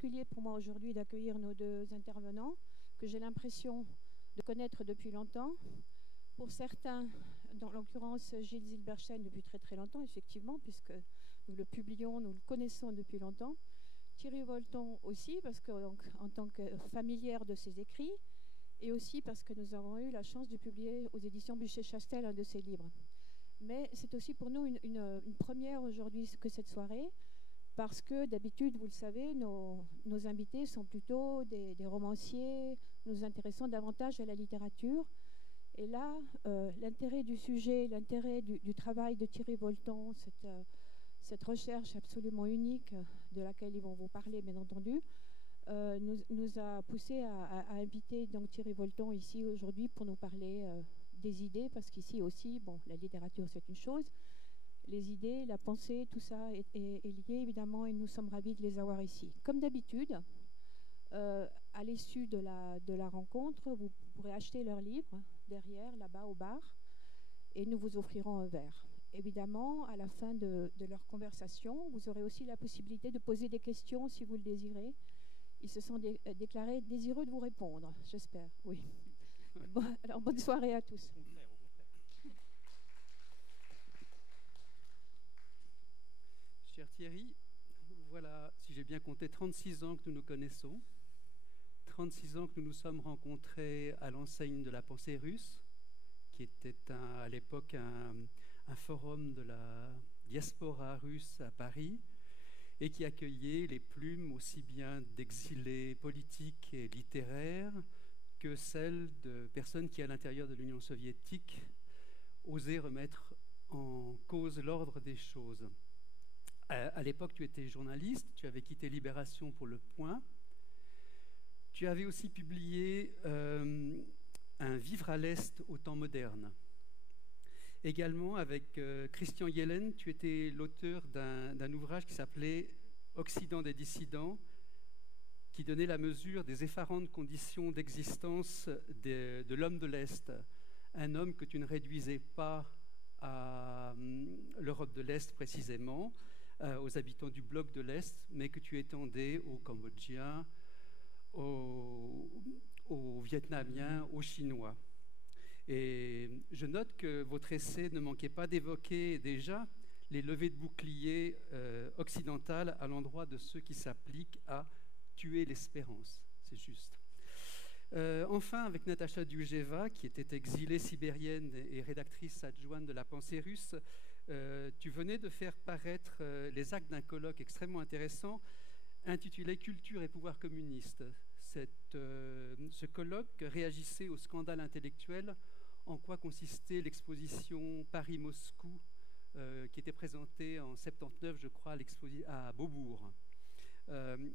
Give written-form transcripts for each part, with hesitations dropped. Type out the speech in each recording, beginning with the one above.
particulier pour moi aujourd'hui d'accueillir nos deux intervenants, que j'ai l'impression de connaître depuis longtemps. Pour certains, dans l'occurrence Gilles Zilberstein depuis très très longtemps, effectivement, puisque nous le publions, nous le connaissons depuis longtemps. Thierry Volton aussi, parce que donc, en tant que familière de ses écrits, et aussi parce que nous avons eu la chance de publier aux éditions Buchet-Chastel un de ses livres. Mais c'est aussi pour nous une première aujourd'hui que cette soirée, parce que d'habitude, vous le savez, nos invités sont plutôt des romanciers, nous nous intéressons davantage à la littérature. Et là, l'intérêt du sujet, l'intérêt du travail de Thierry Volton, cette recherche absolument unique de laquelle ils vont vous parler, bien entendu, nous a poussé à inviter donc Thierry Volton ici aujourd'hui pour nous parler des idées, parce qu'ici aussi, bon, la littérature c'est une chose, les idées, la pensée, tout ça est lié évidemment, et nous sommes ravis de les avoir ici. Comme d'habitude, à l'issue de la rencontre, vous pourrez acheter leurs livres derrière, là-bas au bar, et nous vous offrirons un verre. Évidemment, à la fin de leur conversation, vous aurez aussi la possibilité de poser des questions si vous le désirez. Ils se sont déclarés désireux de vous répondre, j'espère, oui. Bon, alors, bonne soirée à tous. Au contraire. Cher Thierry, voilà, si j'ai bien compté, 36 ans que nous nous connaissons, 36 ans que nous nous sommes rencontrés à l'enseigne de la pensée russe, qui était à l'époque un forum de la diaspora russe à Paris, et qui accueillait les plumes aussi bien d'exilés politiques et littéraires que celles de personnes qui, à l'intérieur de l'Union soviétique, osaient remettre en cause l'ordre des choses. À l'époque, tu étais journaliste, tu avais quitté Libération pour Le Point. Tu avais aussi publié un Vivre à l'Est au temps moderne. Également, avec Christian Yellen, tu étais l'auteur d'un ouvrage qui s'appelait Occident des dissidents, qui donnait la mesure des effarantes conditions d'existence de l'homme de l'Est, un homme que tu ne réduisais pas à l'Europe de l'Est précisément, aux habitants du bloc de l'Est, mais que tu étendais aux Cambodgiens, aux Vietnamiens, aux Chinois. Et je note que votre essai ne manquait pas d'évoquer déjà les levées de boucliers occidentales à l'endroit de ceux qui s'appliquent à tuer l'espérance. C'est juste. Enfin, avec Natacha Dujeva, qui était exilée sibérienne et rédactrice adjointe de la pensée russe, tu venais de faire paraître les actes d'un colloque extrêmement intéressant intitulé « Culture et pouvoir communiste ». Ce colloque réagissait au scandale intellectuel en quoi consistait l'exposition Paris-Moscou qui était présentée en 79, je crois, à Beaubourg.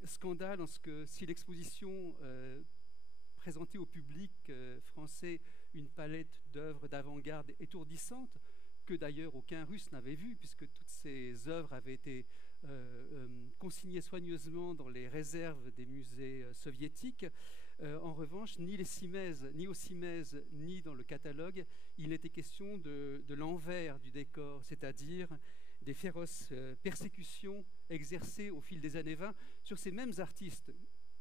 Scandale en ce que si l'exposition présentait au public français une palette d'œuvres d'avant-garde étourdissante, que d'ailleurs aucun Russe n'avait vu, puisque toutes ces œuvres avaient été consignées soigneusement dans les réserves des musées soviétiques. En revanche, ni au Cimaises, ni dans le catalogue, il n'était question de l'envers du décor, c'est-à-dire des féroces persécutions exercées au fil des années 20 sur ces mêmes artistes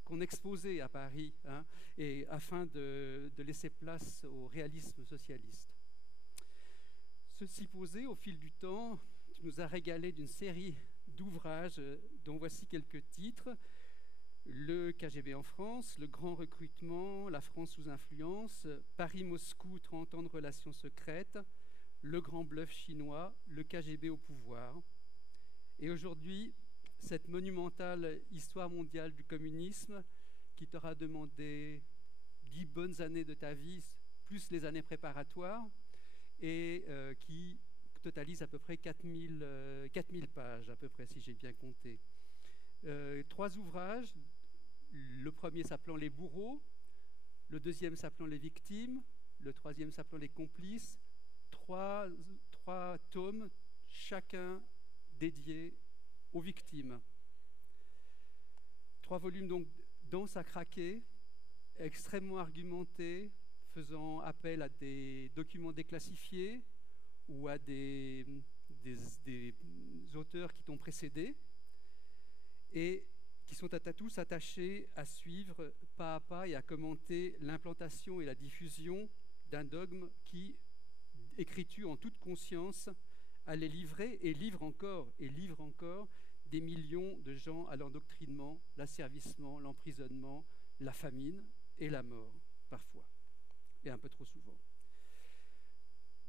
qu'on exposait à Paris, et afin de laisser place au réalisme socialiste. Ceci posé, au fil du temps, tu nous as régalé d'une série d'ouvrages dont voici quelques titres. Le KGB en France, Le Grand Recrutement, La France sous influence, Paris-Moscou, 30 ans de relations secrètes, Le Grand Bluff chinois, Le KGB au pouvoir. Et aujourd'hui, cette monumentale histoire mondiale du communisme qui t'aura demandé 10 bonnes années de ta vie, plus les années préparatoires, et qui totalise à peu près 4000 pages, à peu près, si j'ai bien compté. 3 ouvrages, le premier s'appelant Les bourreaux, le deuxième s'appelant Les victimes, le troisième s'appelant Les complices, 3 tomes, chacun dédié aux victimes. 3 volumes donc denses à craquer, extrêmement argumentés, faisant appel à des documents déclassifiés ou à des auteurs qui t'ont précédé. Et qui sont tous attachés à suivre pas à pas et à commenter l'implantation et la diffusion d'un dogme qui, écrit-tu en toute conscience, allait livrer et livre encore des millions de gens à l'endoctrinement, l'asservissement, l'emprisonnement, la famine et la mort, parfois, et un peu trop souvent.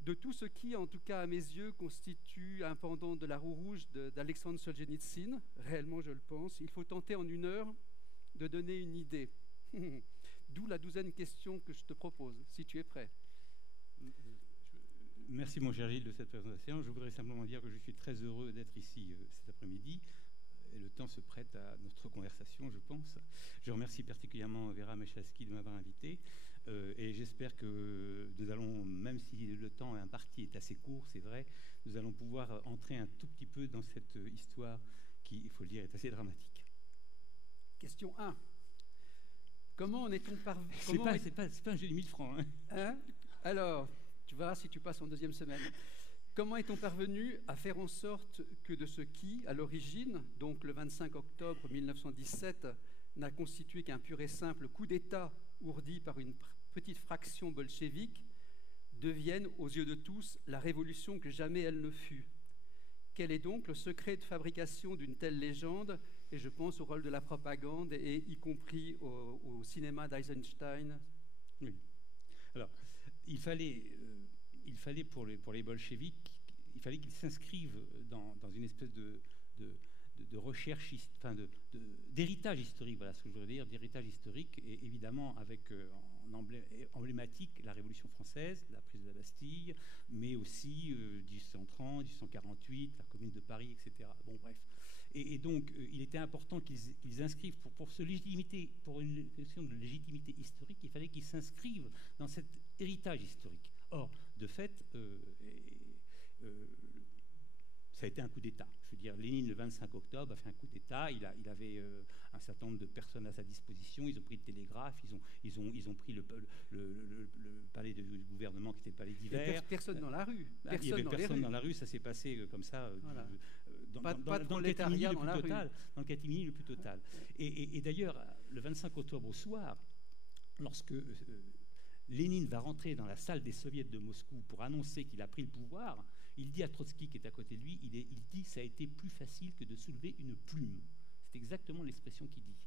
De tout ce qui, en tout cas à mes yeux, constitue un pendant de la roue rouge d'Alexandre Solzhenitsyn, réellement je le pense, il faut tenter en 1 heure de donner une idée. D'où la 12e question que je te propose, si tu es prêt. Merci mon cher Gilles de cette présentation. Je voudrais simplement dire que je suis très heureux d'être ici cet après-midi. Et le temps se prête à notre conversation, je pense. Je remercie particulièrement Vera Mechalski de m'avoir invité. Et j'espère que nous allons, même si le temps imparti est assez court, c'est vrai, nous allons pouvoir entrer un tout petit peu dans cette histoire qui, il faut le dire, est assez dramatique. Question 1. Comment en est-on parvenu... C'est pas un jeu de 1000 francs. Hein? Alors, tu verras si tu passes en 2e semaine. Comment est-on parvenu à faire en sorte que de ce qui, à l'origine, donc le 25 octobre 1917, n'a constitué qu'un pur et simple coup d'État ourdi par une petite fraction bolchevique, devienne, aux yeux de tous, la révolution que jamais elle ne fut? Quel est donc le secret de fabrication d'une telle légende? Et je pense au rôle de la propagande, et y compris au cinéma d'Eisenstein. Oui. Alors, il fallait pour les bolcheviks, il fallait qu'ils s'inscrivent dans une espèce de recherche, enfin d'héritage historique, voilà ce que je voudrais dire, d'héritage historique, et évidemment avec en emblématique la Révolution française, la prise de la Bastille, mais aussi 1830, 1848, la Commune de Paris, etc. Bon, bref. Et donc, il était important qu'ils inscrivent, pour une question de légitimité historique, il fallait qu'ils s'inscrivent dans cet héritage historique. Or, de fait, ça a été un coup d'État. Je veux dire, Lénine, le 25 octobre, a fait un coup d'État. Il avait un certain nombre de personnes à sa disposition. Ils ont pris le télégraphe, ils ont pris le palais du gouvernement qui était le palais d'hiver. Personne dans la rue. Il n'y avait personne dans la rue, ça s'est passé comme ça. Voilà. Dans le catimini le plus total. Et d'ailleurs, le 25 octobre au soir, lorsque Lénine va rentrer dans la salle des soviets de Moscou pour annoncer qu'il a pris le pouvoir, il dit à Trotsky qui est à côté de lui, il dit « ça a été plus facile que de soulever une plume ». C'est exactement l'expression qu'il dit.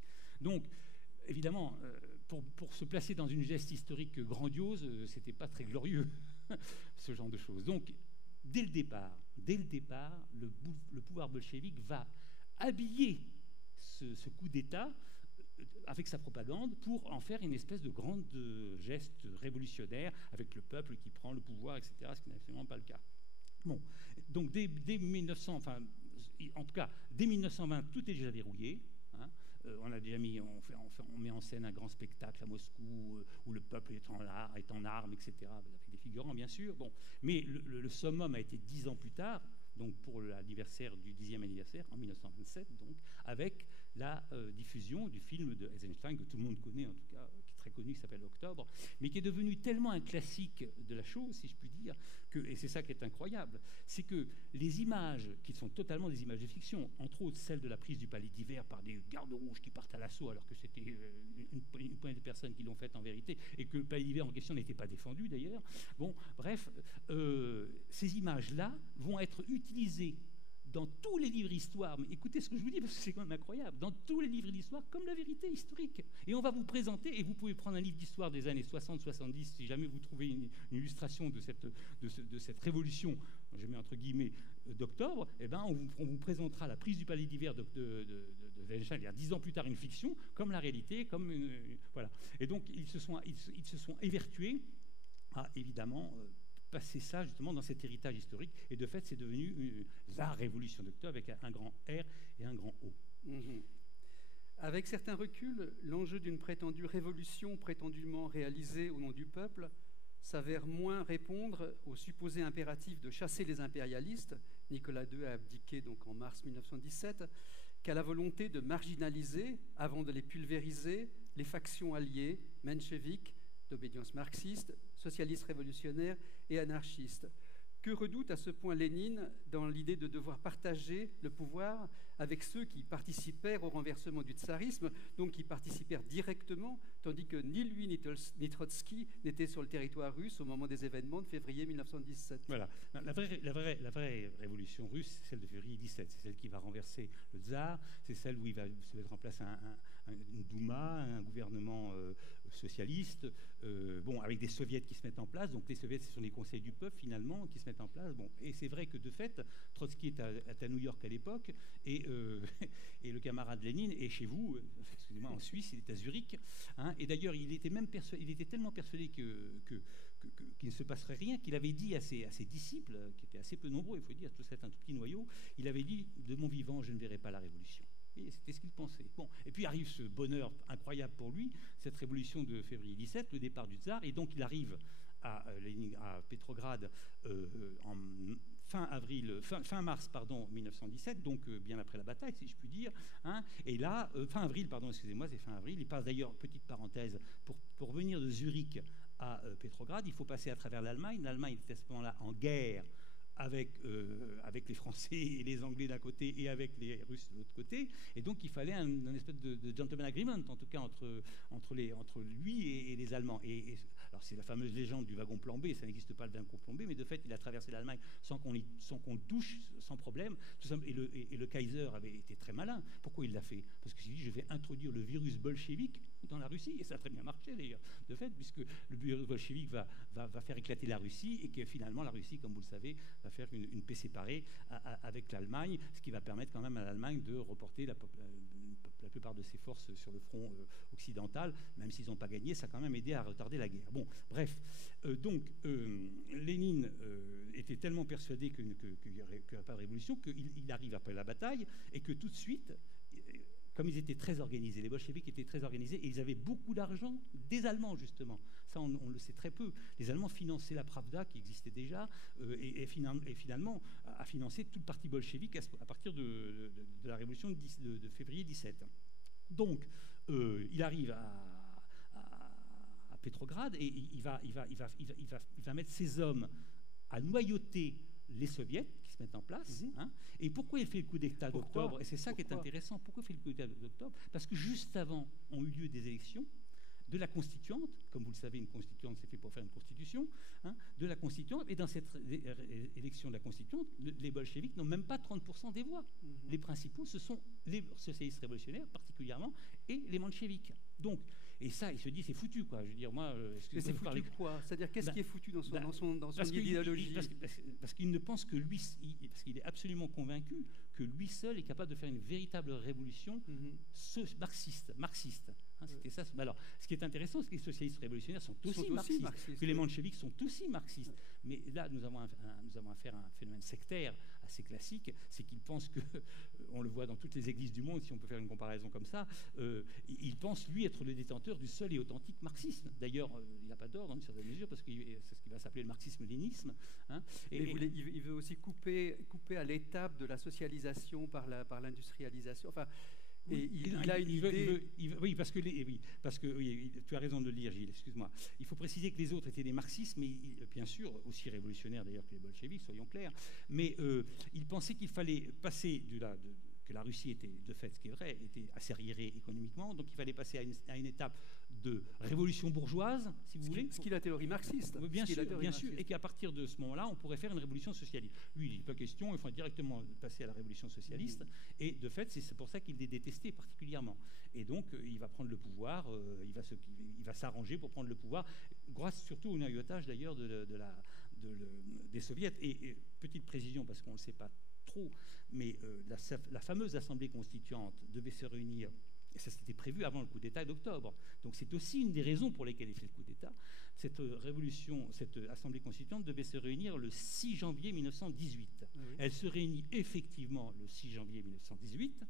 Donc, évidemment, pour se placer dans une geste historique grandiose, c'était pas très glorieux, ce genre de choses. Donc, dès le départ, le pouvoir bolchevique va habiller ce coup d'État avec sa propagande pour en faire une espèce de grande geste révolutionnaire avec le peuple qui prend le pouvoir, etc., ce qui n'est absolument pas le cas. Bon, donc dès 1920, tout est déjà verrouillé. Hein. On a déjà on met en scène un grand spectacle à Moscou où le peuple est en armes, etc., avec des figurants, bien sûr. Bon, mais le summum a été 10 ans plus tard, donc pour l'anniversaire du 10e anniversaire, en 1927, donc, avec la diffusion du film de Eisenstein, que tout le monde connaît, en tout cas, qui est très connu, qui s'appelle Octobre, mais qui est devenu tellement un classique de la chose, si je puis dire, et c'est ça qui est incroyable, c'est que les images, qui sont totalement des images de fiction, entre autres celles de la prise du palais d'hiver par des gardes rouges qui partent à l'assaut, alors que c'était une poignée de personnes qui l'ont fait en vérité, et que le palais d'hiver en question n'était pas défendu d'ailleurs. Bon, bref, ces images-là vont être utilisées dans tous les livres d'histoire, mais écoutez ce que je vous dis parce que c'est quand même incroyable, dans tous les livres d'histoire comme la vérité historique. Et on va vous présenter, et vous pouvez prendre un livre d'histoire des années 60-70, si jamais vous trouvez une illustration de cette révolution, je mets entre guillemets, d'octobre, eh ben on vous présentera la prise du palais d'hiver de Eisenstein, il y a 10 ans plus tard, une fiction, comme la réalité, comme voilà. Et donc ils se sont évertués à, évidemment, passer ça justement dans cet héritage historique, et de fait c'est devenu la révolution d'octobre avec un grand R et un grand O. Mmh. Avec certains reculs, l'enjeu d'une prétendue révolution prétendument réalisée au nom du peuple s'avère moins répondre au supposé impératif de chasser les impérialistes, Nicolas II a abdiqué donc en mars 1917, qu'à la volonté de marginaliser, avant de les pulvériser, les factions alliées, mencheviques, d'obédience marxiste, socialistes révolutionnaires et anarchistes. Que redoute à ce point Lénine dans l'idée de devoir partager le pouvoir avec ceux qui participèrent au renversement du tsarisme, donc qui participèrent directement, tandis que ni lui ni Trotsky n'étaient sur le territoire russe au moment des événements de février 1917. Voilà. La vraie révolution russe, c'est celle de février 17. C'est celle qui va renverser le tsar. C'est celle où il va se mettre en place une Douma, un gouvernement socialiste, avec des soviets qui se mettent en place. Donc les soviets, ce sont les conseils du peuple, finalement, qui se mettent en place. Bon. Et c'est vrai que, de fait, Trotsky est à New York à l'époque, et le camarade Lénine est chez vous, excusez-moi, en Suisse, il est à Zurich. Hein, et d'ailleurs, il était tellement persuadé qu'il ne se passerait rien, qu'il avait dit à ses disciples, qui étaient assez peu nombreux, il faut dire, tout ça est un tout petit noyau, il avait dit « De mon vivant, je ne verrai pas la révolution ». Et c'était ce qu'il pensait. Bon. Et puis arrive ce bonheur incroyable pour lui, cette révolution de février 17, le départ du tsar, et donc il arrive à Petrograd en fin mars 1917, donc bien après la bataille, si je puis dire. Hein. Et là, fin avril, il passe d'ailleurs, petite parenthèse, pour venir de Zurich à Petrograd, il faut passer à travers l'Allemagne. L'Allemagne était à ce moment-là en guerre avec les Français et les Anglais d'un côté et avec les Russes de l'autre côté, et donc il fallait un espèce de gentleman agreement, en tout cas entre lui et les Allemands. Alors c'est la fameuse légende du wagon plan B, ça n'existe pas le wagon plan B, mais de fait il a traversé l'Allemagne sans qu'on le touche, sans problème. Et le Kaiser avait été très malin. Pourquoi il l'a fait? Parce qu'il s'est dit, je vais introduire le virus bolchevique dans la Russie, et ça a très bien marché d'ailleurs, de fait, puisque le virus bolchevique va faire éclater la Russie, et que finalement la Russie, comme vous le savez, va faire une paix séparée avec l'Allemagne, ce qui va permettre quand même à l'Allemagne de reporter la plupart de ses forces sur le front occidental, même s'ils n'ont pas gagné, ça a quand même aidé à retarder la guerre. Bon, bref, Lénine était tellement persuadé qu'il n'y aurait pas de révolution qu'il arrive après la bataille, et que tout de suite, comme ils étaient très organisés, les bolcheviks étaient très organisés, et ils avaient beaucoup d'argent des Allemands, justement. Ça, on le sait très peu. Les Allemands finançaient la Pravda, qui existait déjà, et finalement a financé tout le parti bolchevique à partir de la révolution de février 17. Donc, il arrive à Petrograd, et il va mettre ses hommes à noyauter les soviets qui se mettent en place. Hein. Et pourquoi il fait le coup d'État d'octobre? Et c'est ça qui est intéressant. Pourquoi il fait le coup d'État d'octobre? Parce que juste avant ont eu lieu des élections de la constituante. Comme vous le savez, une constituante, c'est fait pour faire une constitution. Hein, de la constituante. Et dans cette élection de la constituante, les bolcheviks n'ont même pas 30% des voix. Les principaux, ce sont les socialistes révolutionnaires, particulièrement, et les mencheviks. Donc, et ça, il se dit, c'est foutu, quoi. Je veux dire, moi... Mais c'est foutu quoi? C'est-à-dire, qu'est-ce qui est foutu dans son idéologie? Parce qu'il ne pense que lui... Parce qu'il est absolument convaincu que lui seul est capable de faire une véritable révolution marxiste. Hein, c'était ça. Alors, ce qui est intéressant, c'est que les socialistes révolutionnaires sont aussi marxistes, que les mencheviks sont aussi marxistes. Mais là, nous avons affaire à un phénomène sectaire assez classique, c'est qu'ils pensent que, on le voit dans toutes les églises du monde, si on peut faire une comparaison comme ça, il pense, lui, être le détenteur du seul et authentique marxisme. D'ailleurs, il n'a pas d'ordre dans une certaine mesure, parce que c'est ce qui va s'appeler le marxisme-léninisme. Hein. Il veut aussi couper à l'étape de la socialisation par l'industrialisation. Enfin, et il a une idée... Oui, parce que tu as raison de le dire, Gilles, excuse-moi. Il faut préciser que les autres étaient des marxistes, mais bien sûr, aussi révolutionnaires d'ailleurs que les bolcheviks, soyons clairs, mais il pensait qu'il fallait passer que la Russie était, de fait, ce qui est vrai, était assez arriérée économiquement, donc il fallait passer à une étape de révolution bourgeoise, si vous voulez. Ce qui est la théorie marxiste. Bien sûr, et qu'à partir de ce moment-là, on pourrait faire une révolution socialiste. Lui, il dit pas question, il faut directement passer à la révolution socialiste, et de fait, c'est pour ça qu'il les détestait particulièrement. Et donc, il va prendre le pouvoir, il va s'arranger pour prendre le pouvoir, grâce surtout au noyautage d'ailleurs des soviets. Et petite précision, parce qu'on ne le sait pas trop, mais la fameuse assemblée constituante devait se réunir, et ça c'était prévu avant le coup d'État d'octobre. Donc c'est aussi une des raisons pour lesquelles il fait le coup d'État. Cette assemblée constituante devait se réunir le 6 janvier 1918. Oui. Elle se réunit effectivement le 6 janvier 1918.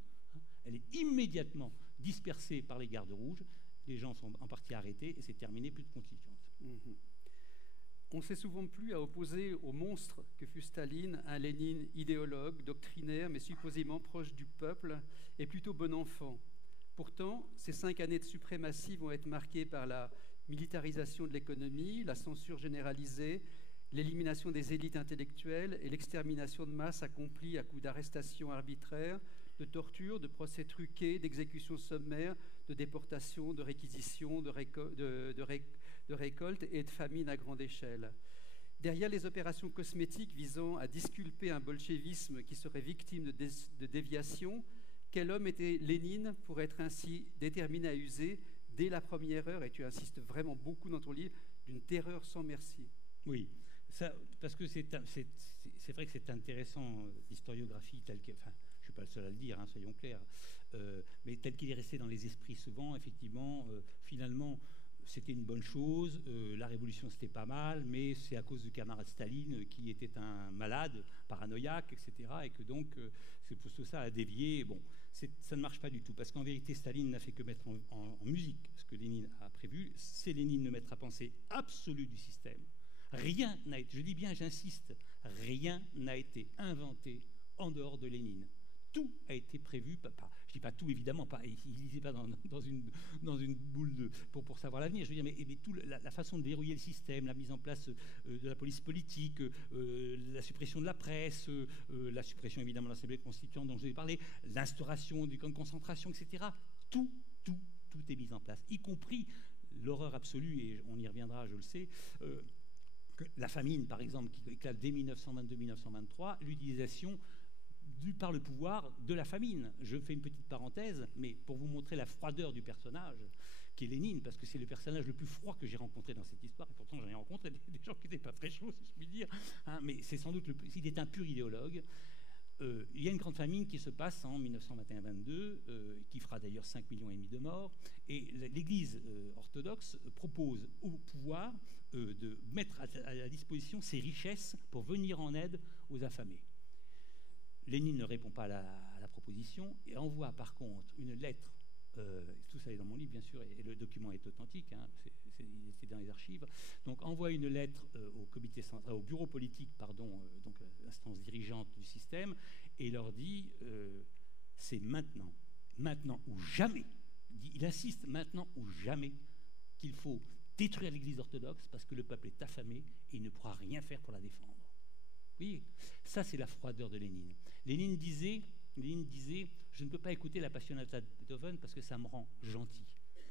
Elle est immédiatement dispersée par les gardes rouges. Les gens sont en partie arrêtés et c'est terminé, plus de constituante. On ne s'est souvent plus à opposer au monstre que fut Staline, un Lénine idéologue, doctrinaire, mais supposément proche du peuple et plutôt bon enfant. Pourtant, ces 5 années de suprématie vont être marquées par la militarisation de l'économie, la censure généralisée, l'élimination des élites intellectuelles et l'extermination de masse accomplie à coups d'arrestations arbitraires, de tortures, de procès truqués, d'exécutions sommaires, de déportations, de réquisitions, de récoltes et de famines à grande échelle. Derrière les opérations cosmétiques visant à disculper un bolchevisme qui serait victime de déviation, quel homme était Lénine pour être ainsi déterminé à user, dès la première heure, et tu insistes vraiment beaucoup dans ton livre, d'une terreur sans merci? Oui, ça, parce que c'est vrai que c'est intéressant, l'historiographie telle que... Enfin, je ne suis pas le seul à le dire, hein, soyons clairs, mais tel qu'il est resté dans les esprits souvent, effectivement, finalement, c'était une bonne chose, la révolution c'était pas mal, mais c'est à cause du camarade Staline qui était un malade, paranoïaque, etc. Et que donc, c'est pour tout ça à dévier. Bon, ça ne marche pas du tout, parce qu'en vérité, Staline n'a fait que mettre en musique ce que Lénine a prévu. C'est Lénine de mettre à penser absolue du système. Rien n'a été, je dis bien, j'insiste, rien n'a été inventé en dehors de Lénine. Tout a été prévu, je ne dis pas tout évidemment, il ne lisait pas dans une boule pour savoir l'avenir, je veux dire, mais tout, la façon de verrouiller le système, la mise en place de la police politique, la suppression de la presse, la suppression évidemment de l'Assemblée constituante dont je vous ai parlé, l'instauration du camp de concentration, etc. Tout est mis en place, y compris l'horreur absolue, et on y reviendra, je le sais, que la famine, par exemple, qui éclate dès 1922-1923, l'utilisation par le pouvoir de la famine. Je fais une petite parenthèse, mais pour vous montrer la froideur du personnage, qui est Lénine, parce que c'est le personnage le plus froid que j'ai rencontré dans cette histoire, et pourtant j'en ai rencontré des gens qui n'étaient pas très chauds, si je puis dire, hein, mais c'est sans doute il est un pur idéologue. Il y a une grande famine qui se passe en 1921-22, qui fera d'ailleurs 5,5 millions de morts, et l'Église orthodoxe propose au pouvoir de mettre à la disposition ses richesses pour venir en aide aux affamés. Lénine ne répond pas à la proposition et envoie par contre une lettre, tout ça est dans mon livre bien sûr, et le document est authentique, hein, c'est dans les archives, donc envoie une lettre au bureau politique, donc l'instance dirigeante du système, et leur dit c'est maintenant ou jamais, il insiste maintenant ou jamais qu'il faut détruire l'Église orthodoxe parce que le peuple est affamé et il ne pourra rien faire pour la défendre. Oui, ça c'est la froideur de Lénine. Lénine disait, je ne peux pas écouter la Passionata de Beethoven parce que ça me rend gentil.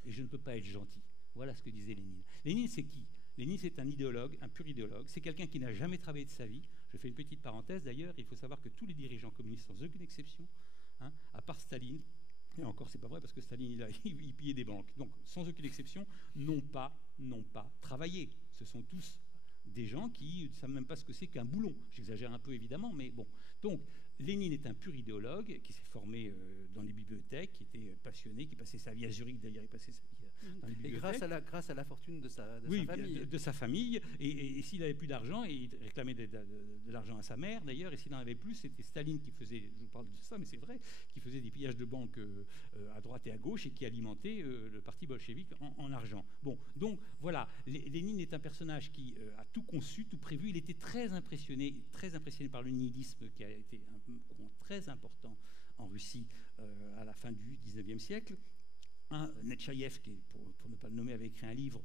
Et je ne peux pas être gentil. Voilà ce que disait Lénine. Lénine, c'est qui? Lénine, c'est un idéologue, un pur idéologue. C'est quelqu'un qui n'a jamais travaillé de sa vie. Je fais une petite parenthèse d'ailleurs. Il faut savoir que tous les dirigeants communistes, sans aucune exception, hein, à part Staline, et encore c'est pas vrai parce que Staline il pillait des banques. Donc sans aucune exception, n'ont pas travaillé. Ce sont tous des gens qui ne savent même pas ce que c'est qu'un boulon. J'exagère un peu évidemment, mais bon. Donc, Lénine est un pur idéologue qui s'est formé dans les bibliothèques, qui était passionné, qui passait sa vie à Zurich, d'ailleurs, il passait sa vie dans les bibliothèques. Et grâce à la fortune de sa famille. De sa famille. Et s'il n'avait plus d'argent, il réclamait de l'argent à sa mère, d'ailleurs, et s'il n'en avait plus, c'était Staline qui faisait, je vous parle de ça, mais c'est vrai, qui faisait des pillages de banques à droite et à gauche et qui alimentait le parti bolchevique en argent. Bon, donc voilà, Lénine est un personnage qui a tout conçu, tout prévu. Il était très impressionné par le nihilisme qui a été un courant très important en Russie à la fin du 19e siècle. Netchaïev, qui, pour ne pas le nommer, avait écrit un livre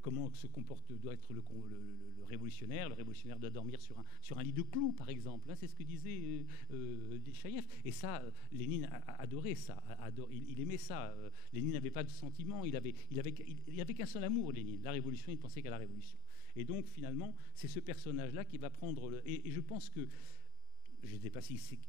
comment se comporte doit être le révolutionnaire. Le révolutionnaire doit dormir sur un lit de clous, par exemple. Hein, c'est ce que disait Netchaïev. Et ça, Lénine adorait ça. Il aimait ça. Lénine n'avait pas de sentiments. Il avait qu'un seul amour, Lénine. La révolution, il ne pensait qu'à la révolution. Et donc, finalement, c'est ce personnage-là qui va prendre... Et je pense que... Je ne sais pas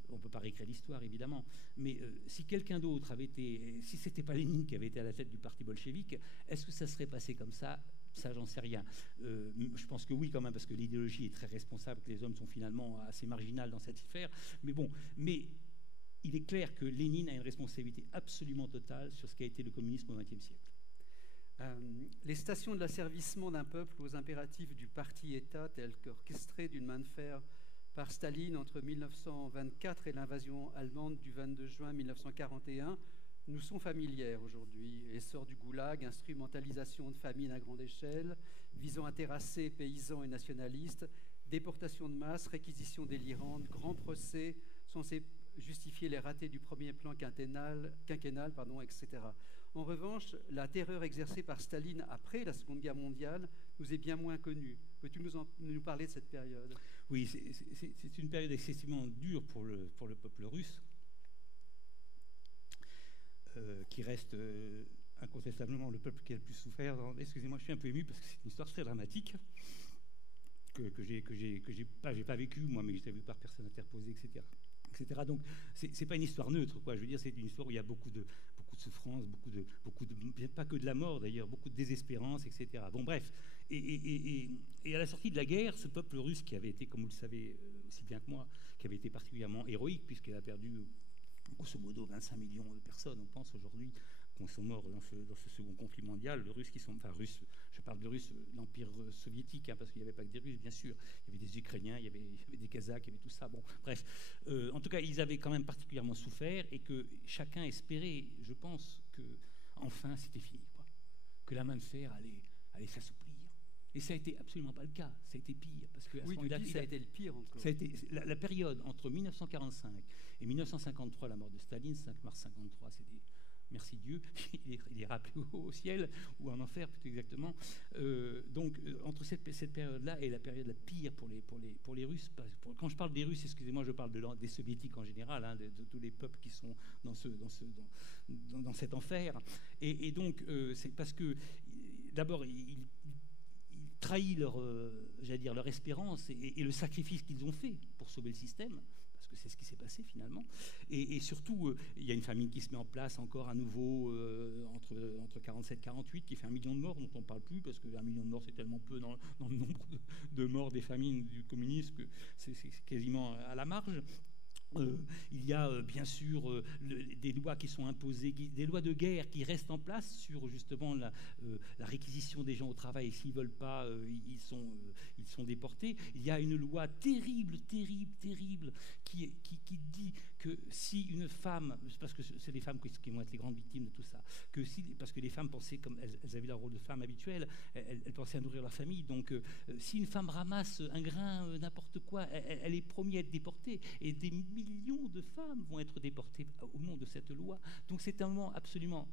on ne peut pas réécrire l'histoire, évidemment, mais si quelqu'un d'autre avait été... Si ce n'était pas Lénine qui avait été à la tête du parti bolchevique, est-ce que ça serait passé comme ça? Ça, j'en sais rien. Je pense que oui, quand même, parce que l'idéologie est très responsable, que les hommes sont finalement assez marginaux dans cette affaire. Mais bon, il est clair que Lénine a une responsabilité absolument totale sur ce qu'a été le communisme au XXe siècle. Les stations de l'asservissement d'un peuple aux impératifs du parti-État, tels qu'orchestrés d'une main de fer par Staline entre 1924 et l'invasion allemande du 22 juin 1941, nous sont familières aujourd'hui. Essor du goulag, instrumentalisation de famine à grande échelle, visant à terrasser paysans et nationalistes, déportation de masse, réquisition délirante, grands procès censés justifier les ratés du premier plan quinquennal, etc. En revanche, la terreur exercée par Staline après la Seconde Guerre mondiale nous est bien moins connue. Peux-tu nous parler de cette période ? Oui, c'est une période excessivement dure pour le peuple russe, qui reste incontestablement le peuple qui a le plus souffert. Excusez-moi, je suis un peu ému parce que c'est une histoire très dramatique que j'ai pas vécue moi, mais que j'ai vue par personne interposée, etc. Donc c'est pas une histoire neutre, quoi. Je veux dire, c'est une histoire où il y a beaucoup de souffrance, beaucoup de pas que de la mort d'ailleurs, beaucoup de désespérance, etc. Bon, bref. Et à la sortie de la guerre, ce peuple russe qui avait été, comme vous le savez aussi bien que moi, qui avait été particulièrement héroïque puisqu'il a perdu grosso modo 25 millions de personnes, on pense aujourd'hui, qui sont morts dans ce second conflit mondial. Les Russes je parle de Russes, l'Empire soviétique, parce qu'il n'y avait pas que des Russes, bien sûr. Il y avait des Ukrainiens, il y avait des Kazakhs, il y avait tout ça. Bon, bref. En tout cas, ils avaient quand même particulièrement souffert et que chacun espérait, je pense, que enfin c'était fini, quoi. Que la main de fer allait s'assouplir. Et ça a été absolument pas le cas. Ça a été pire. Parce que oui, ça a été le pire encore. Ça a été la période entre 1945 et 1953, la mort de Staline, 5 mars 1953, c'était... Merci Dieu, il est rappelé au ciel, ou en enfer plus exactement. Donc, entre cette période-là et la période la pire pour les Russes, quand je parle des Russes, excusez-moi, je parle des Soviétiques en général, de tous les peuples qui sont dans cet enfer. Et donc, c'est parce que, d'abord, ils trahissent leur espérance et le sacrifice qu'ils ont fait pour sauver le système. Parce que c'est ce qui s'est passé finalement. Et surtout, il y a une famine qui se met en place encore à nouveau entre 47 et 48, qui fait 1 million de morts, dont on ne parle plus, parce que 1 million de morts, c'est tellement peu dans le nombre de morts des famines du communisme que c'est quasiment à la marge. Il y a bien sûr des lois qui sont imposées, des lois de guerre qui restent en place sur justement la réquisition des gens au travail. Et s'ils ne veulent pas, ils sont déportés. Il y a une loi terrible qui dit que si une femme, parce que c'est les femmes qui vont être les grandes victimes de tout ça, parce que les femmes pensaient, comme elles avaient leur rôle de femme habituel, elles pensaient à nourrir leur famille. Donc si une femme ramasse un grain, n'importe quoi, elle est promise à être déportée. Et des millions de femmes vont être déportées au nom de cette loi. Donc c'est un moment absolument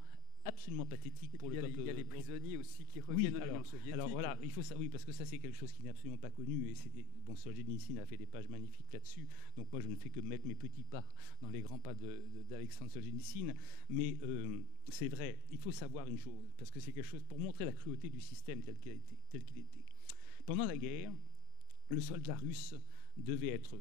pathétique pour le peuple. Il y a les prisonniers aussi qui reviennent en Union soviétique. Alors voilà, il faut ça, oui, parce que ça c'est quelque chose qui n'est absolument pas connu. Et Solzhenitsyn a fait des pages magnifiques là-dessus. Donc moi je ne fais que mettre mes petits pas dans les grands pas d'Alexandre Solzhenitsyn. Mais c'est vrai, il faut savoir une chose, parce que c'est quelque chose pour montrer la cruauté du système tel qu'il était. Pendant la guerre, le soldat russe devait être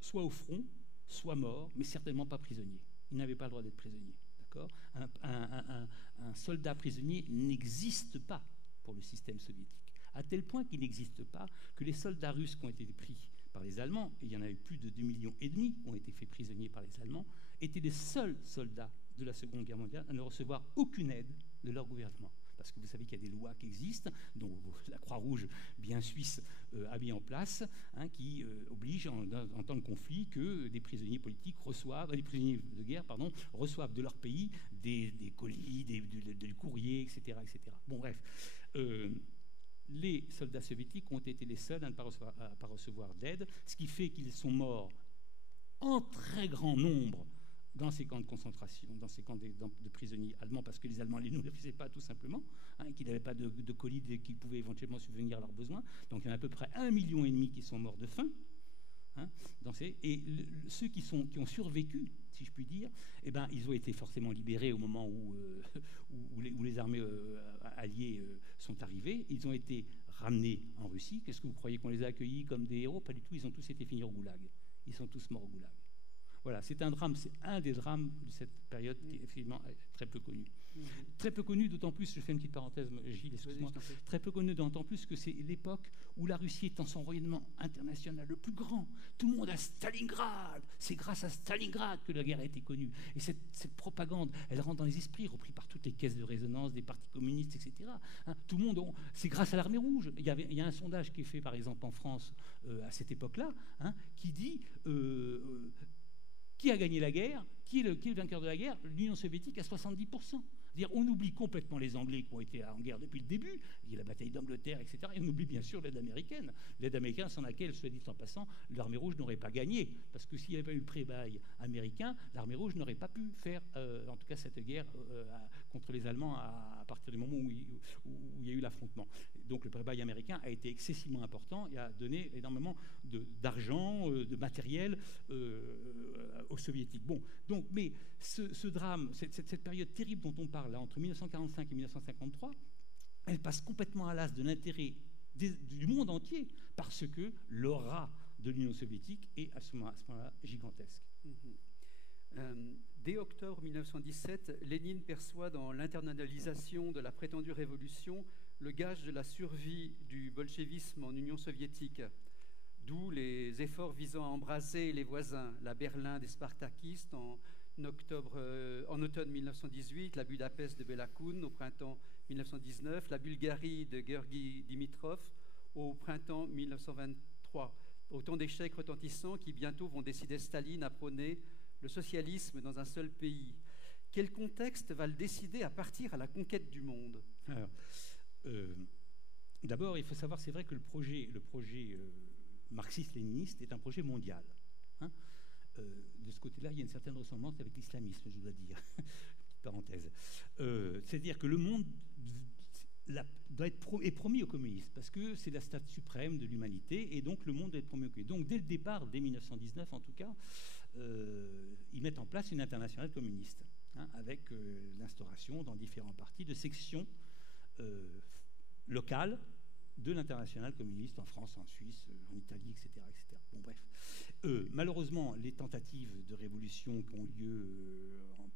soit au front, soit mort, mais certainement pas prisonnier. Il n'avait pas le droit d'être prisonnier. D'accord ? Un soldat prisonnier n'existe pas pour le système soviétique, à tel point qu'il n'existe pas que les soldats russes qui ont été pris par les Allemands, et il y en a eu plus de 2,5 millions qui ont été faits prisonniers par les Allemands, étaient les seuls soldats de la Seconde Guerre mondiale à ne recevoir aucune aide de leur gouvernement. Parce que vous savez qu'il y a des lois qui existent, dont la Croix-Rouge, bien suisse, a mis en place, qui obligent en temps de conflit que des prisonniers politiques des prisonniers de guerre, reçoivent de leur pays des colis, du courrier, etc., etc. Bon, bref. Les soldats soviétiques ont été les seuls à ne pas recevoir d'aide, ce qui fait qu'ils sont morts en très grand nombre dans ces camps de concentration, dans ces camps de prisonniers allemands, parce que les Allemands ne les nourrissaient pas tout simplement, qu'ils n'avaient pas de colis qui pouvaient éventuellement subvenir à leurs besoins. Donc il y en a à peu près 1,5 million qui sont morts de faim. Ceux qui ont survécu, si je puis dire, ils ont été forcément libérés au moment où les armées alliées sont arrivées. Ils ont été ramenés en Russie. Qu'est-ce que vous croyez, qu'on les a accueillis comme des héros? Pas du tout, ils ont tous été finis au goulag. Ils sont tous morts au goulag. Voilà, c'est un drame, c'est un des drames de cette période qui est effectivement très peu connu. Très peu connu, d'autant plus, je fais une petite parenthèse, Gilles, excuse-moi, très peu connu, d'autant plus que c'est l'époque où la Russie est dans son rayonnement international le plus grand. Tout le monde à Stalingrad. C'est grâce à Stalingrad que la guerre a été connue. Et cette propagande, elle rentre dans les esprits, repris par toutes les caisses de résonance des partis communistes, etc. Tout le monde, c'est grâce à l'Armée rouge. Il y a un sondage qui est fait, par exemple, en France, à cette époque-là, qui dit... qui a gagné la guerre? Qui est le vainqueur de la guerre? L'Union soviétique à 70%. C'est-à-dire, on oublie complètement les Anglais qui ont été en guerre depuis le début, il y a la bataille d'Angleterre, etc. Et on oublie bien sûr l'aide américaine. L'aide américaine sans laquelle, soit dit en passant, l'Armée rouge n'aurait pas gagné. Parce que s'il n'y avait pas eu le pré-bail américain, l'Armée rouge n'aurait pas pu faire, en tout cas, cette guerre contre les Allemands à partir du moment où il y a eu l'affrontement. Donc le pré-bail américain a été excessivement important et a donné énormément d'argent, de matériel aux soviétiques. Bon, donc, mais ce drame, cette période terrible dont on parle là, entre 1945 et 1953, elle passe complètement à l'as de l'intérêt du monde entier parce que l'aura de l'Union soviétique est à ce moment-là gigantesque. Dès octobre 1917, Lénine perçoit dans l'internalisation de la prétendue révolution le gage de la survie du bolchevisme en Union soviétique, d'où les efforts visant à embraser les voisins, la Berlin des spartakistes en automne 1918, la Budapest de Béla Kun au printemps 1919, la Bulgarie de Georgi Dimitrov au printemps 1923. Autant d'échecs retentissants qui bientôt vont décider Staline à prôner le socialisme dans un seul pays. Quel contexte va le décider à partir à la conquête du monde? Alors, d'abord, il faut savoir, c'est vrai que le projet marxiste-léniniste est un projet mondial. Hein. De ce côté-là, il y a une certaine ressemblance avec l'islamisme, je dois dire. Petite parenthèse. C'est-à-dire que le monde est promis aux communistes, parce que c'est la state suprême de l'humanité, et donc le monde doit être promis aux communistes. Donc dès le départ, dès 1919 en tout cas, ils mettent en place une internationale communiste, hein, avec l'instauration dans différents partis de sections locales de l'internationale communiste en France, en Suisse, en Italie, etc. etc. Bon, bref. Malheureusement, les tentatives de révolution qui ont lieu,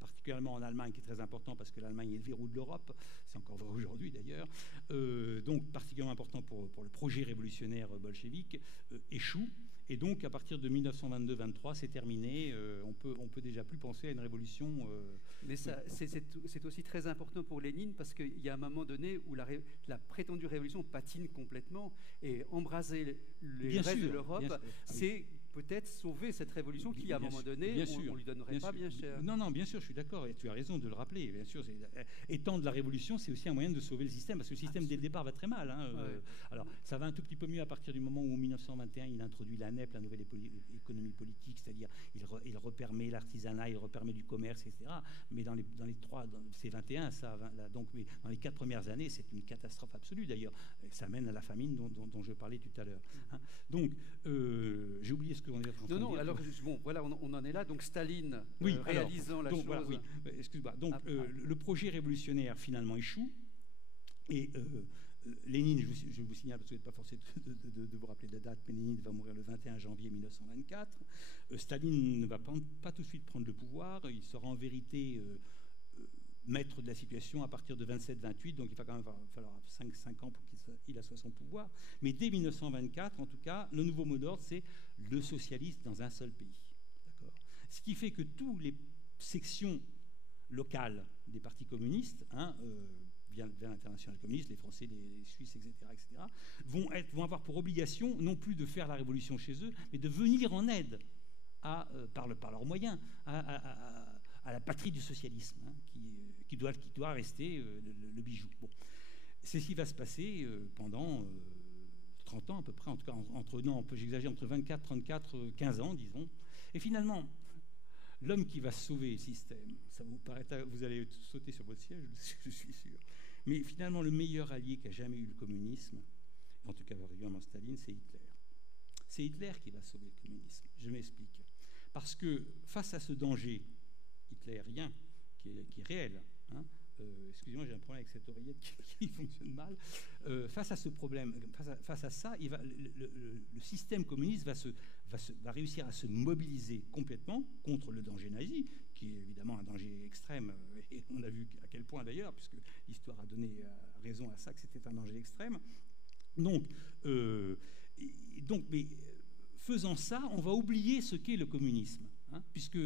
particulièrement en Allemagne, qui est très important parce que l'Allemagne est le verrou de l'Europe, c'est encore vrai aujourd'hui d'ailleurs, donc particulièrement important pour le projet révolutionnaire bolchevique, échoue. Et donc, à partir de 1922-23, c'est terminé. On peut déjà plus penser à une révolution. Mais c'est aussi très important pour Lénine parce qu'il y a un moment donné où la prétendue révolution patine complètement et embraser les restes de l'Europe, c'est peut-être sauver cette révolution qui, à un moment donné, on ne lui donnerait pas bien cher. Non, bien sûr, je suis d'accord, et tu as raison de le rappeler. Bien sûr, étendre la révolution, c'est aussi un moyen de sauver le système, parce que le système, dès le départ, va très mal. Hein. Ouais. Alors, ça va un tout petit peu mieux à partir du moment où, en 1921, il introduit la NEP, la nouvelle économie politique, c'est-à-dire il repermet l'artisanat, il repermet du commerce, etc. Mais c'est 21, ça, donc, mais dans les 4 premières années, c'est une catastrophe absolue, d'ailleurs. Ça mène à la famine dont je parlais tout à l'heure. Hein. Donc, j'ai oublié ce qu'on est en train de dire. Non, alors, bon, voilà, on en est là. Donc, Staline réalisant la chose. Voilà, oui, excuse-moi. Donc, le projet révolutionnaire, finalement, échoue. Et Lénine, je vous signale, parce que vous n'êtes pas forcé de vous rappeler de la date, mais Lénine va mourir le 21 janvier 1924. Staline ne va pas tout de suite prendre le pouvoir. Il sera en vérité maître de la situation à partir de 27-28, donc il va quand même falloir 5 ans pour qu'il assoie son pouvoir. Mais dès 1924, en tout cas, le nouveau mot d'ordre, c'est le socialisme dans un seul pays. D'accord ? Ce qui fait que toutes les sections locales des partis communistes, bien l'internationale communiste, les Français, les Suisses, etc., vont avoir pour obligation non plus de faire la révolution chez eux, mais de venir en aide par leurs moyens à la patrie du socialisme, qui doit rester le bijou. Bon. C'est ce qui va se passer pendant 30 ans à peu près, en tout cas j'exagère, entre 24, 34, 15 ans, disons. Et finalement, l'homme qui va sauver le système, ça vous paraît, vous allez sauter sur votre siège, je suis sûr. Mais finalement, le meilleur allié qu'a jamais eu le communisme, en tout cas particulièrement Staline, c'est Hitler. C'est Hitler qui va sauver le communisme. Je m'explique. Parce que face à ce danger hitlérien, qui est réel, excusez-moi, j'ai un problème avec cette oreillette qui fonctionne mal. Face à ce problème, face à ça, le système communiste va réussir à se mobiliser complètement contre le danger nazi, qui est évidemment un danger extrême, et on a vu à quel point d'ailleurs, puisque l'histoire a donné raison à ça, que c'était un danger extrême. Donc, mais faisant ça, on va oublier ce qu'est le communisme, puisque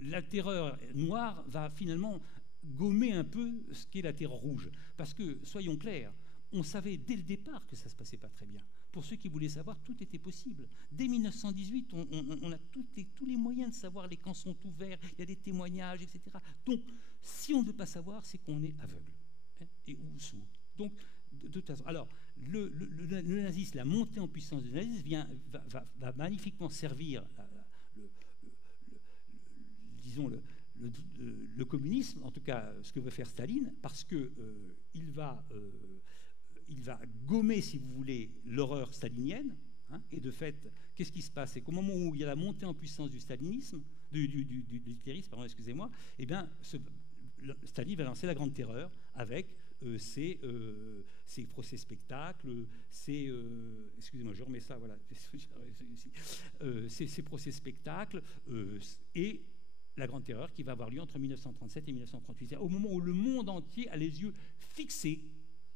la terreur noire va finalement gommer un peu ce qu'est la terreur rouge. Parce que, soyons clairs, on savait dès le départ que ça ne se passait pas très bien. Pour ceux qui voulaient savoir, tout était possible. Dès 1918, on a tous les moyens de savoir, les camps sont ouverts, il y a des témoignages, etc. Donc, si on ne veut pas savoir, c'est qu'on est aveugle, hein, ou sourd. Donc, de toute façon, alors, le nazisme, la montée en puissance du nazisme va magnifiquement servir, disons, le communisme, en tout cas ce que veut faire Staline, parce qu'il va gommer, si vous voulez, l'horreur stalinienne. Hein, et de fait, qu'est-ce qui se passe? C'est qu'au moment où il y a la montée en puissance du stalinisme, du hitlérisme, pardon, excusez-moi, eh bien, Staline va lancer la Grande Terreur avec ces procès-spectacles, excusez-moi, je remets ça, voilà, ces procès-spectacles et la Grande Terreur qui va avoir lieu entre 1937 et 1938. C'est au moment où le monde entier a les yeux fixés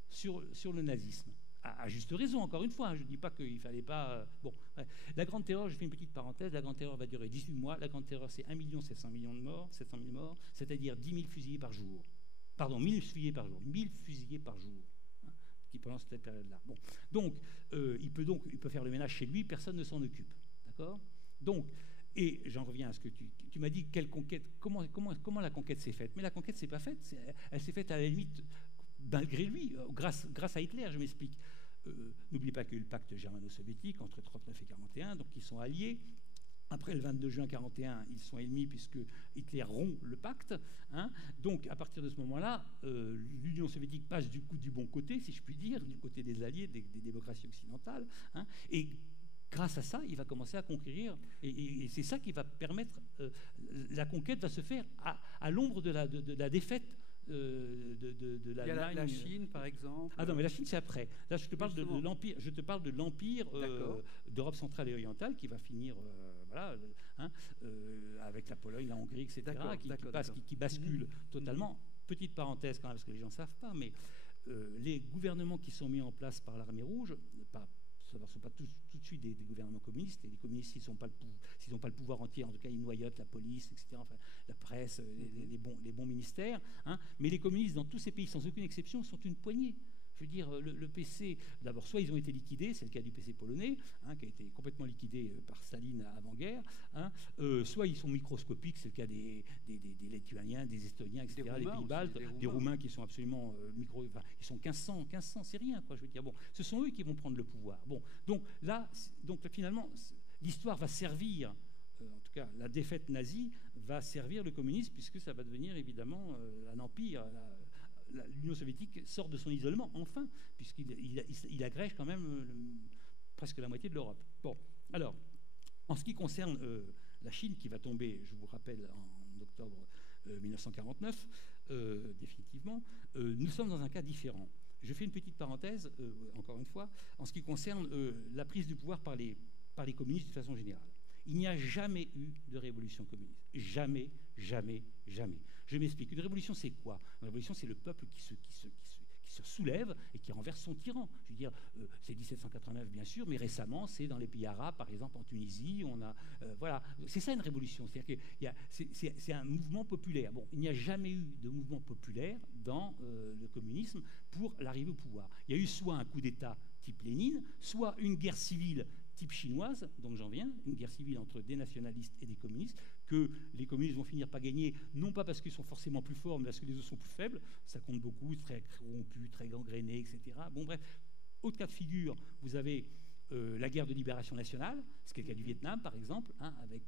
sur le nazisme. À juste raison, encore une fois, hein, je ne dis pas qu'il ne fallait pas... bon, ouais. La Grande Terreur, je fais une petite parenthèse, la Grande Terreur va durer 18 mois. La Grande Terreur, c'est 1 700 000 de morts, 700 000 morts, c'est-à-dire 10 000 fusillés par jour. Pardon, 1000 fusillés par jour. 1000 fusillés par jour, hein, qui pendant cette période-là. Bon. Donc, il peut faire le ménage chez lui, personne ne s'en occupe. D'accord? Donc, et j'en reviens à ce que tu m'as dit, quelle conquête, comment la conquête s'est faite? Mais la conquête s'est pas faite, elle s'est faite à la limite malgré lui, grâce à Hitler, je m'explique. N'oubliez pas qu'il y a eu le pacte germano-soviétique entre 1939 et 1941, donc ils sont alliés. Après le 22 juin 1941, ils sont ennemis puisque Hitler rompt le pacte. Hein. Donc à partir de ce moment-là, l'Union soviétique passe du coup du bon côté, si je puis dire, du côté des alliés, des démocraties occidentales. Hein. Et grâce à ça, il va commencer à conquérir, et c'est ça qui va permettre, la conquête va se faire à l'ombre de la défaite de l'Allemagne. La Chine, par exemple. Ah non, mais la Chine, c'est après. Là, je te parle de l'empire. Je te parle de l'empire d'Europe centrale et orientale qui va finir, voilà, hein, avec la Pologne, la Hongrie, etc., qui bascule totalement. Petite parenthèse quand même, parce que les gens ne savent pas, mais les gouvernements qui sont mis en place par l'Armée rouge, ce ne sont pas tout de suite des gouvernements communistes, et les communistes, s'ils n'ont pas le pouvoir entier, en tout cas, ils noyautent la police, etc., enfin, la presse, les bons ministères. Hein. Mais les communistes, dans tous ces pays, sans aucune exception, sont une poignée. Je veux dire, le PC, d'abord, soit ils ont été liquidés, c'est le cas du PC polonais, hein, qui a été complètement liquidé par Staline avant-guerre, hein, soit ils sont microscopiques, c'est le cas des Lituaniens, des Estoniens, etc., des pays baltes, des Roumains qui sont absolument enfin, ils sont 1500, c'est rien, quoi, je veux dire. Bon, ce sont eux qui vont prendre le pouvoir. Bon, donc là, finalement, l'histoire va servir, en tout cas, la défaite nazie va servir le communisme, puisque ça va devenir évidemment un empire. L'Union soviétique sort de son isolement, enfin, puisqu'il agrège quand même presque la moitié de l'Europe. Bon, alors, en ce qui concerne la Chine, qui va tomber, je vous rappelle, en octobre 1949, définitivement, nous sommes dans un cas différent. Je fais une petite parenthèse, encore une fois, en ce qui concerne la prise du pouvoir par les communistes de façon générale. Il n'y a jamais eu de révolution communiste. Jamais, jamais, jamais. Je m'explique. Une révolution, c'est quoi? Une révolution, c'est le peuple qui se soulève et qui renverse son tyran. Je veux dire, c'est 1789, bien sûr, mais récemment, c'est dans les pays arabes, par exemple en Tunisie, on a... voilà, c'est ça une révolution. C'est-à-dire que c'est un mouvement populaire. Bon, il n'y a jamais eu de mouvement populaire dans le communisme pour l'arrivée au pouvoir. Il y a eu soit un coup d'État type Lénine, soit une guerre civile type chinoise, donc j'en viens, une guerre civile entre des nationalistes et des communistes, que les communistes vont finir par gagner, non pas parce qu'ils sont forcément plus forts, mais parce que les autres sont plus faibles, ça compte beaucoup, très corrompus, très gangrénés, etc. Bon bref, autre cas de figure, vous avez la guerre de libération nationale, ce qui est le cas du Vietnam par exemple, hein, avec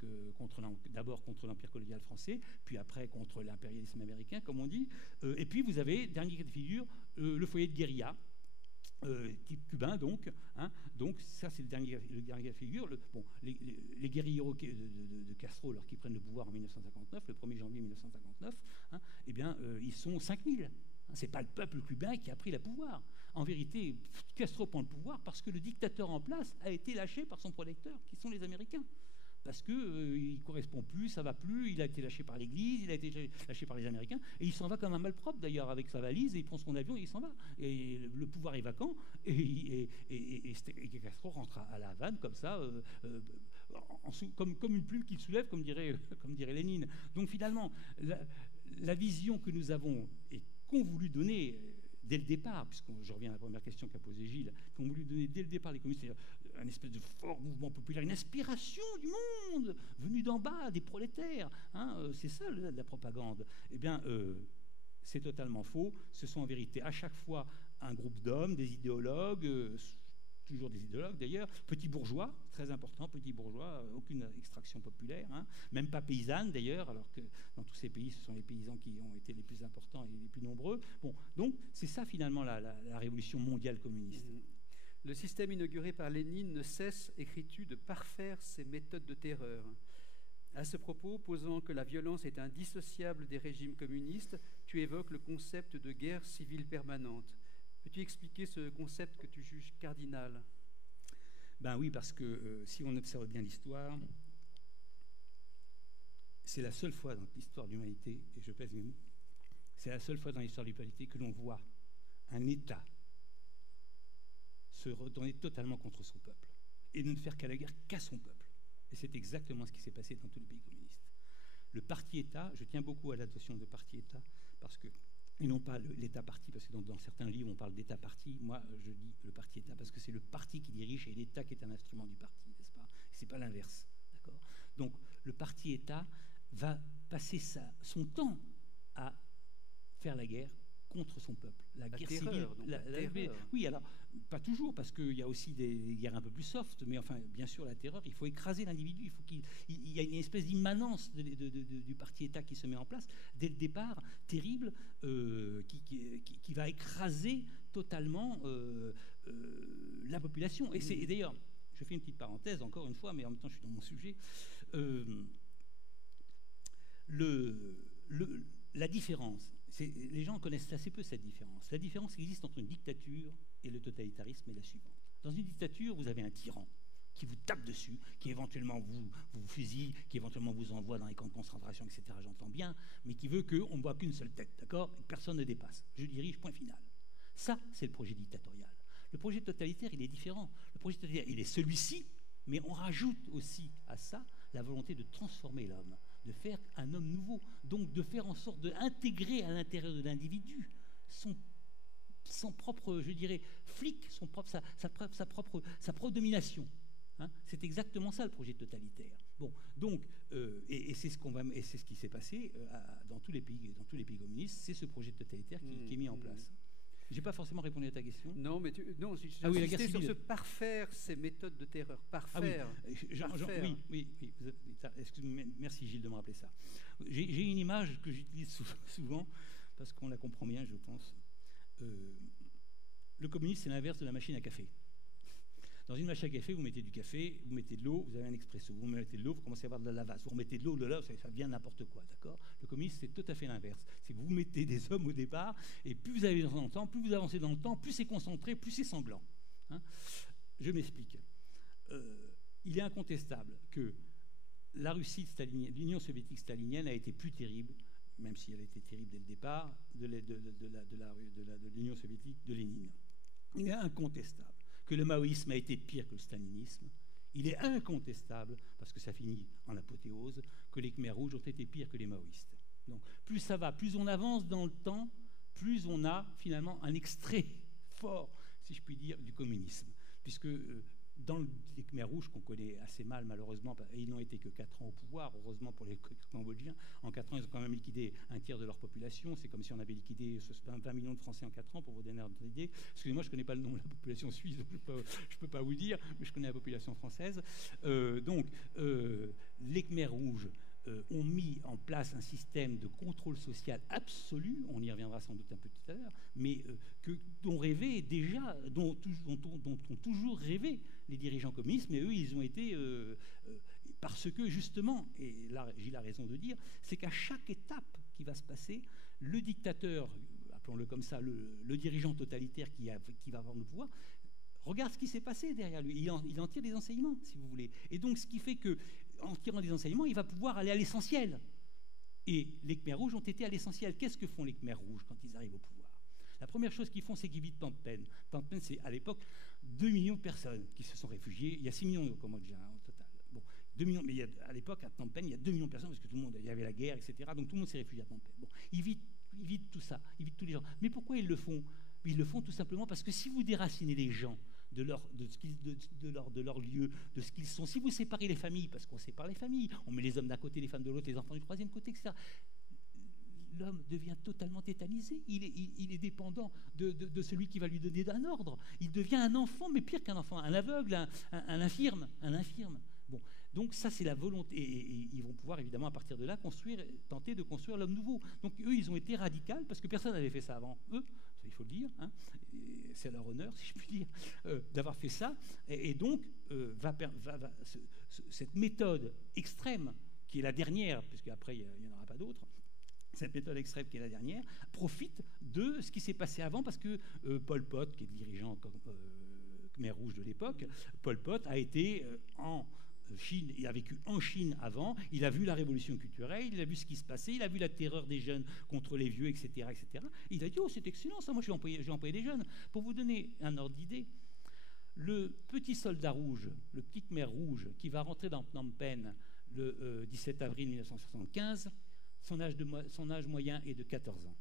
d'abord contre l'empire colonial français, puis après contre l'impérialisme américain, comme on dit, et puis vous avez, dernier cas de figure, le foyer de guérilla, type cubain donc, hein, donc ça c'est le dernier cas de figure. Les guérilleros de Castro, alors qu'ils prennent le pouvoir en 1959, le 1er janvier 1959, hein, eh bien ils sont 5000. C'est pas le peuple cubain qui a pris le pouvoir. En vérité, Castro prend le pouvoir parce que le dictateur en place a été lâché par son protecteur, qui sont les Américains. Parce qu'il ne correspond plus, ça ne va plus, il a été lâché par l'Église, il a été lâché par les Américains, et il s'en va comme un malpropre d'ailleurs avec sa valise, et il prend son avion et il s'en va. Et le pouvoir est vacant, et Castro rentre à La Havane comme ça, comme une plume qu'il soulève, comme dirait Lénine. Donc finalement, la vision que nous avons et qu'ont voulu donner dès le départ, puisque je reviens à la première question qu'a posée Gilles, qui ont voulu donner dès le départ les communistes, c'est-à-dire un espèce de fort mouvement populaire, une inspiration du monde, venue d'en bas, des prolétaires. C'est ça la propagande. Eh bien, c'est totalement faux. Ce sont en vérité à chaque fois un groupe d'hommes, des idéologues, toujours des idéologues d'ailleurs, petits bourgeois, très important, petits bourgeois, aucune extraction populaire, même pas paysanne d'ailleurs, alors que dans tous ces pays, ce sont les paysans qui ont été les plus importants et les plus nombreux. Bon, donc c'est ça finalement la révolution mondiale communiste. Le système inauguré par Lénine ne cesse, écris-tu, de parfaire ses méthodes de terreur. À ce propos, posant que la violence est indissociable des régimes communistes, tu évoques le concept de guerre civile permanente. Peux-tu expliquer ce concept que tu juges cardinal? Ben oui, parce que si on observe bien l'histoire, c'est la seule fois dans l'histoire de l'humanité, et je pèse mes mots, c'est la seule fois dans l'histoire de l'humanité que l'on voit un État se retourner totalement contre son peuple et ne faire qu'à la guerre qu'à son peuple. Et c'est exactement ce qui s'est passé dans tous les pays communistes. Le parti-État, je tiens beaucoup à la notion de parti-État, parce que et non pas l'État-parti, parce que dans certains livres on parle d'État-parti. Moi, je dis le parti-État parce que c'est le parti qui dirige et l'État qui est un instrument du parti, n'est-ce pas? C'est pas l'inverse, d'accord? Donc le parti-État va passer son temps à faire la guerre contre son peuple. La guerre terreur, civile. Oui, alors pas toujours, parce qu'il y a aussi des guerres un peu plus soft, mais enfin, bien sûr, la terreur, il faut écraser l'individu, il faut qu'il y a une espèce d'immanence du parti-État qui se met en place, dès le départ, terrible, qui va écraser totalement la population. Et d'ailleurs, je fais une petite parenthèse, encore une fois, mais en même temps, je suis dans mon sujet. La différence, les gens connaissent assez peu cette différence. La différence qui existe entre une dictature et le totalitarisme est la suivante. Dans une dictature, vous avez un tyran qui vous tape dessus, qui éventuellement vous fusille, qui éventuellement vous envoie dans les camps de concentration, etc., j'entends bien, mais qui veut qu'on ne voit qu'une seule tête, d'accord, et que personne ne dépasse. Je dirige, point final. Ça, c'est le projet dictatorial. Le projet totalitaire, il est différent. Le projet totalitaire, il est celui-ci, mais on rajoute aussi à ça la volonté de transformer l'homme, de faire un homme nouveau, donc de faire en sorte d'intégrer à l'intérieur de l'individu son propre, je dirais, flic, sa propre domination. C'est exactement ça le projet totalitaire. Bon, donc, et c'est ce qui s'est passé dans tous les pays communistes. C'est ce projet totalitaire qui est mis en place. J'ai pas forcément répondu à ta question. Non, mais j'insistais sur ce parfaire ces méthodes de terreur. Parfaire. Oui. Excuse-moi, merci Gilles de me rappeler ça. J'ai une image que j'utilise souvent parce qu'on la comprend bien, je pense. Le communisme, c'est l'inverse de la machine à café. Dans une machine à café, vous mettez du café, vous mettez de l'eau, vous avez un expresso. Vous mettez de l'eau, vous commencez à avoir de la lavasse. Vous remettez de l'eau, ça devient n'importe quoi, d'accord? Le communisme, c'est tout à fait l'inverse. C'est que vous mettez des hommes au départ, et plus vous avez dans le temps, plus vous avancez dans le temps, plus c'est concentré, plus c'est sanglant. Je m'explique. Il est incontestable que la Russie stalinienne, l'Union soviétique stalinienne a été plus terrible, même si elle a été terrible dès le départ, de l'Union soviétique de Lénine. Il est incontestable que le maoïsme a été pire que le stalinisme. Il est incontestable, parce que ça finit en apothéose, que les Khmers rouges ont été pires que les maoïstes. Donc, plus ça va, plus on avance dans le temps, plus on a finalement un extrait fort, si je puis dire, du communisme. Puisque dans les Khmers rouges, qu'on connaît assez mal malheureusement, et ils n'ont été que 4 ans au pouvoir, heureusement pour les Cambodgiens, en 4 ans ils ont quand même liquidé un tiers de leur population, c'est comme si on avait liquidé 20 millions de Français en 4 ans, pour vous donner une idée. Excusez-moi, je ne connais pas le nom de la population suisse, donc je ne peux pas vous dire, mais je connais la population française. Les Khmers rouges ont mis en place un système de contrôle social absolu, on y reviendra sans doute un peu tout à l'heure, mais dont ont toujours rêvé les dirigeants communistes, mais eux, ils ont été... parce que, justement, et là, Gilles a raison de dire, c'est qu'à chaque étape qui va se passer, le dictateur, appelons-le comme ça, le dirigeant totalitaire qui va avoir le pouvoir, regarde ce qui s'est passé derrière lui. Il en tire des enseignements, si vous voulez. Et donc, ce qui fait que, en tirant des enseignements, il va pouvoir aller à l'essentiel. Et les Khmers rouges ont été à l'essentiel. Qu'est-ce que font les Khmers rouges quand ils arrivent au pouvoir? La première chose qu'ils font, c'est qu'ils vident Phnom Penh. Phnom Penh, c'est à l'époque 2 millions de personnes qui se sont réfugiées. Il y a 6 millions au Cambodge au total. Bon, 2 millions, mais à l'époque, à Phnom Penh, il y a 2 millions de personnes parce que il y avait la guerre, etc. Donc tout le monde s'est réfugié à Phnom Penh. Bon, ils vident tout ça, ils vident tous les gens. Mais pourquoi ils le font? Ils le font tout simplement parce que si vous déracinez les gens de leur lieu, de ce qu'ils sont, si vous séparez les familles, parce qu'on sépare les familles, on met les hommes d'un côté, les femmes de l'autre, les enfants du troisième côté, etc., l'homme devient totalement tétanisé. Il est dépendant de celui qui va lui donner un ordre. Il devient un enfant, mais pire qu'un enfant, un aveugle, un infirme. Bon, donc ça, c'est la volonté. Et ils vont pouvoir, évidemment, à partir de là, tenter de construire l'homme nouveau. Donc eux, ils ont été radicaux, parce que personne n'avait fait ça avant eux, il faut le dire, hein, c'est à leur honneur, si je puis dire, d'avoir fait ça. Et donc, cette méthode extrême, qui est la dernière, puisqu'après, il n'y en aura pas d'autres, cette méthode extrême qui est la dernière, profite de ce qui s'est passé avant, parce que Pol Pot, qui est dirigeant Khmer Rouge de l'époque, Pol Pot a été en Chine, il a vécu en Chine avant, il a vu la révolution culturelle, il a vu ce qui se passait, il a vu la terreur des jeunes contre les vieux, etc. etc. Il a dit, oh, c'est excellent, ça, moi je vais employer des jeunes. Pour vous donner un ordre d'idée, le petit soldat rouge, le petit Khmer Rouge, qui va rentrer dans Phnom Penh le 17 avril 1975, son âge moyen est de 14 ans.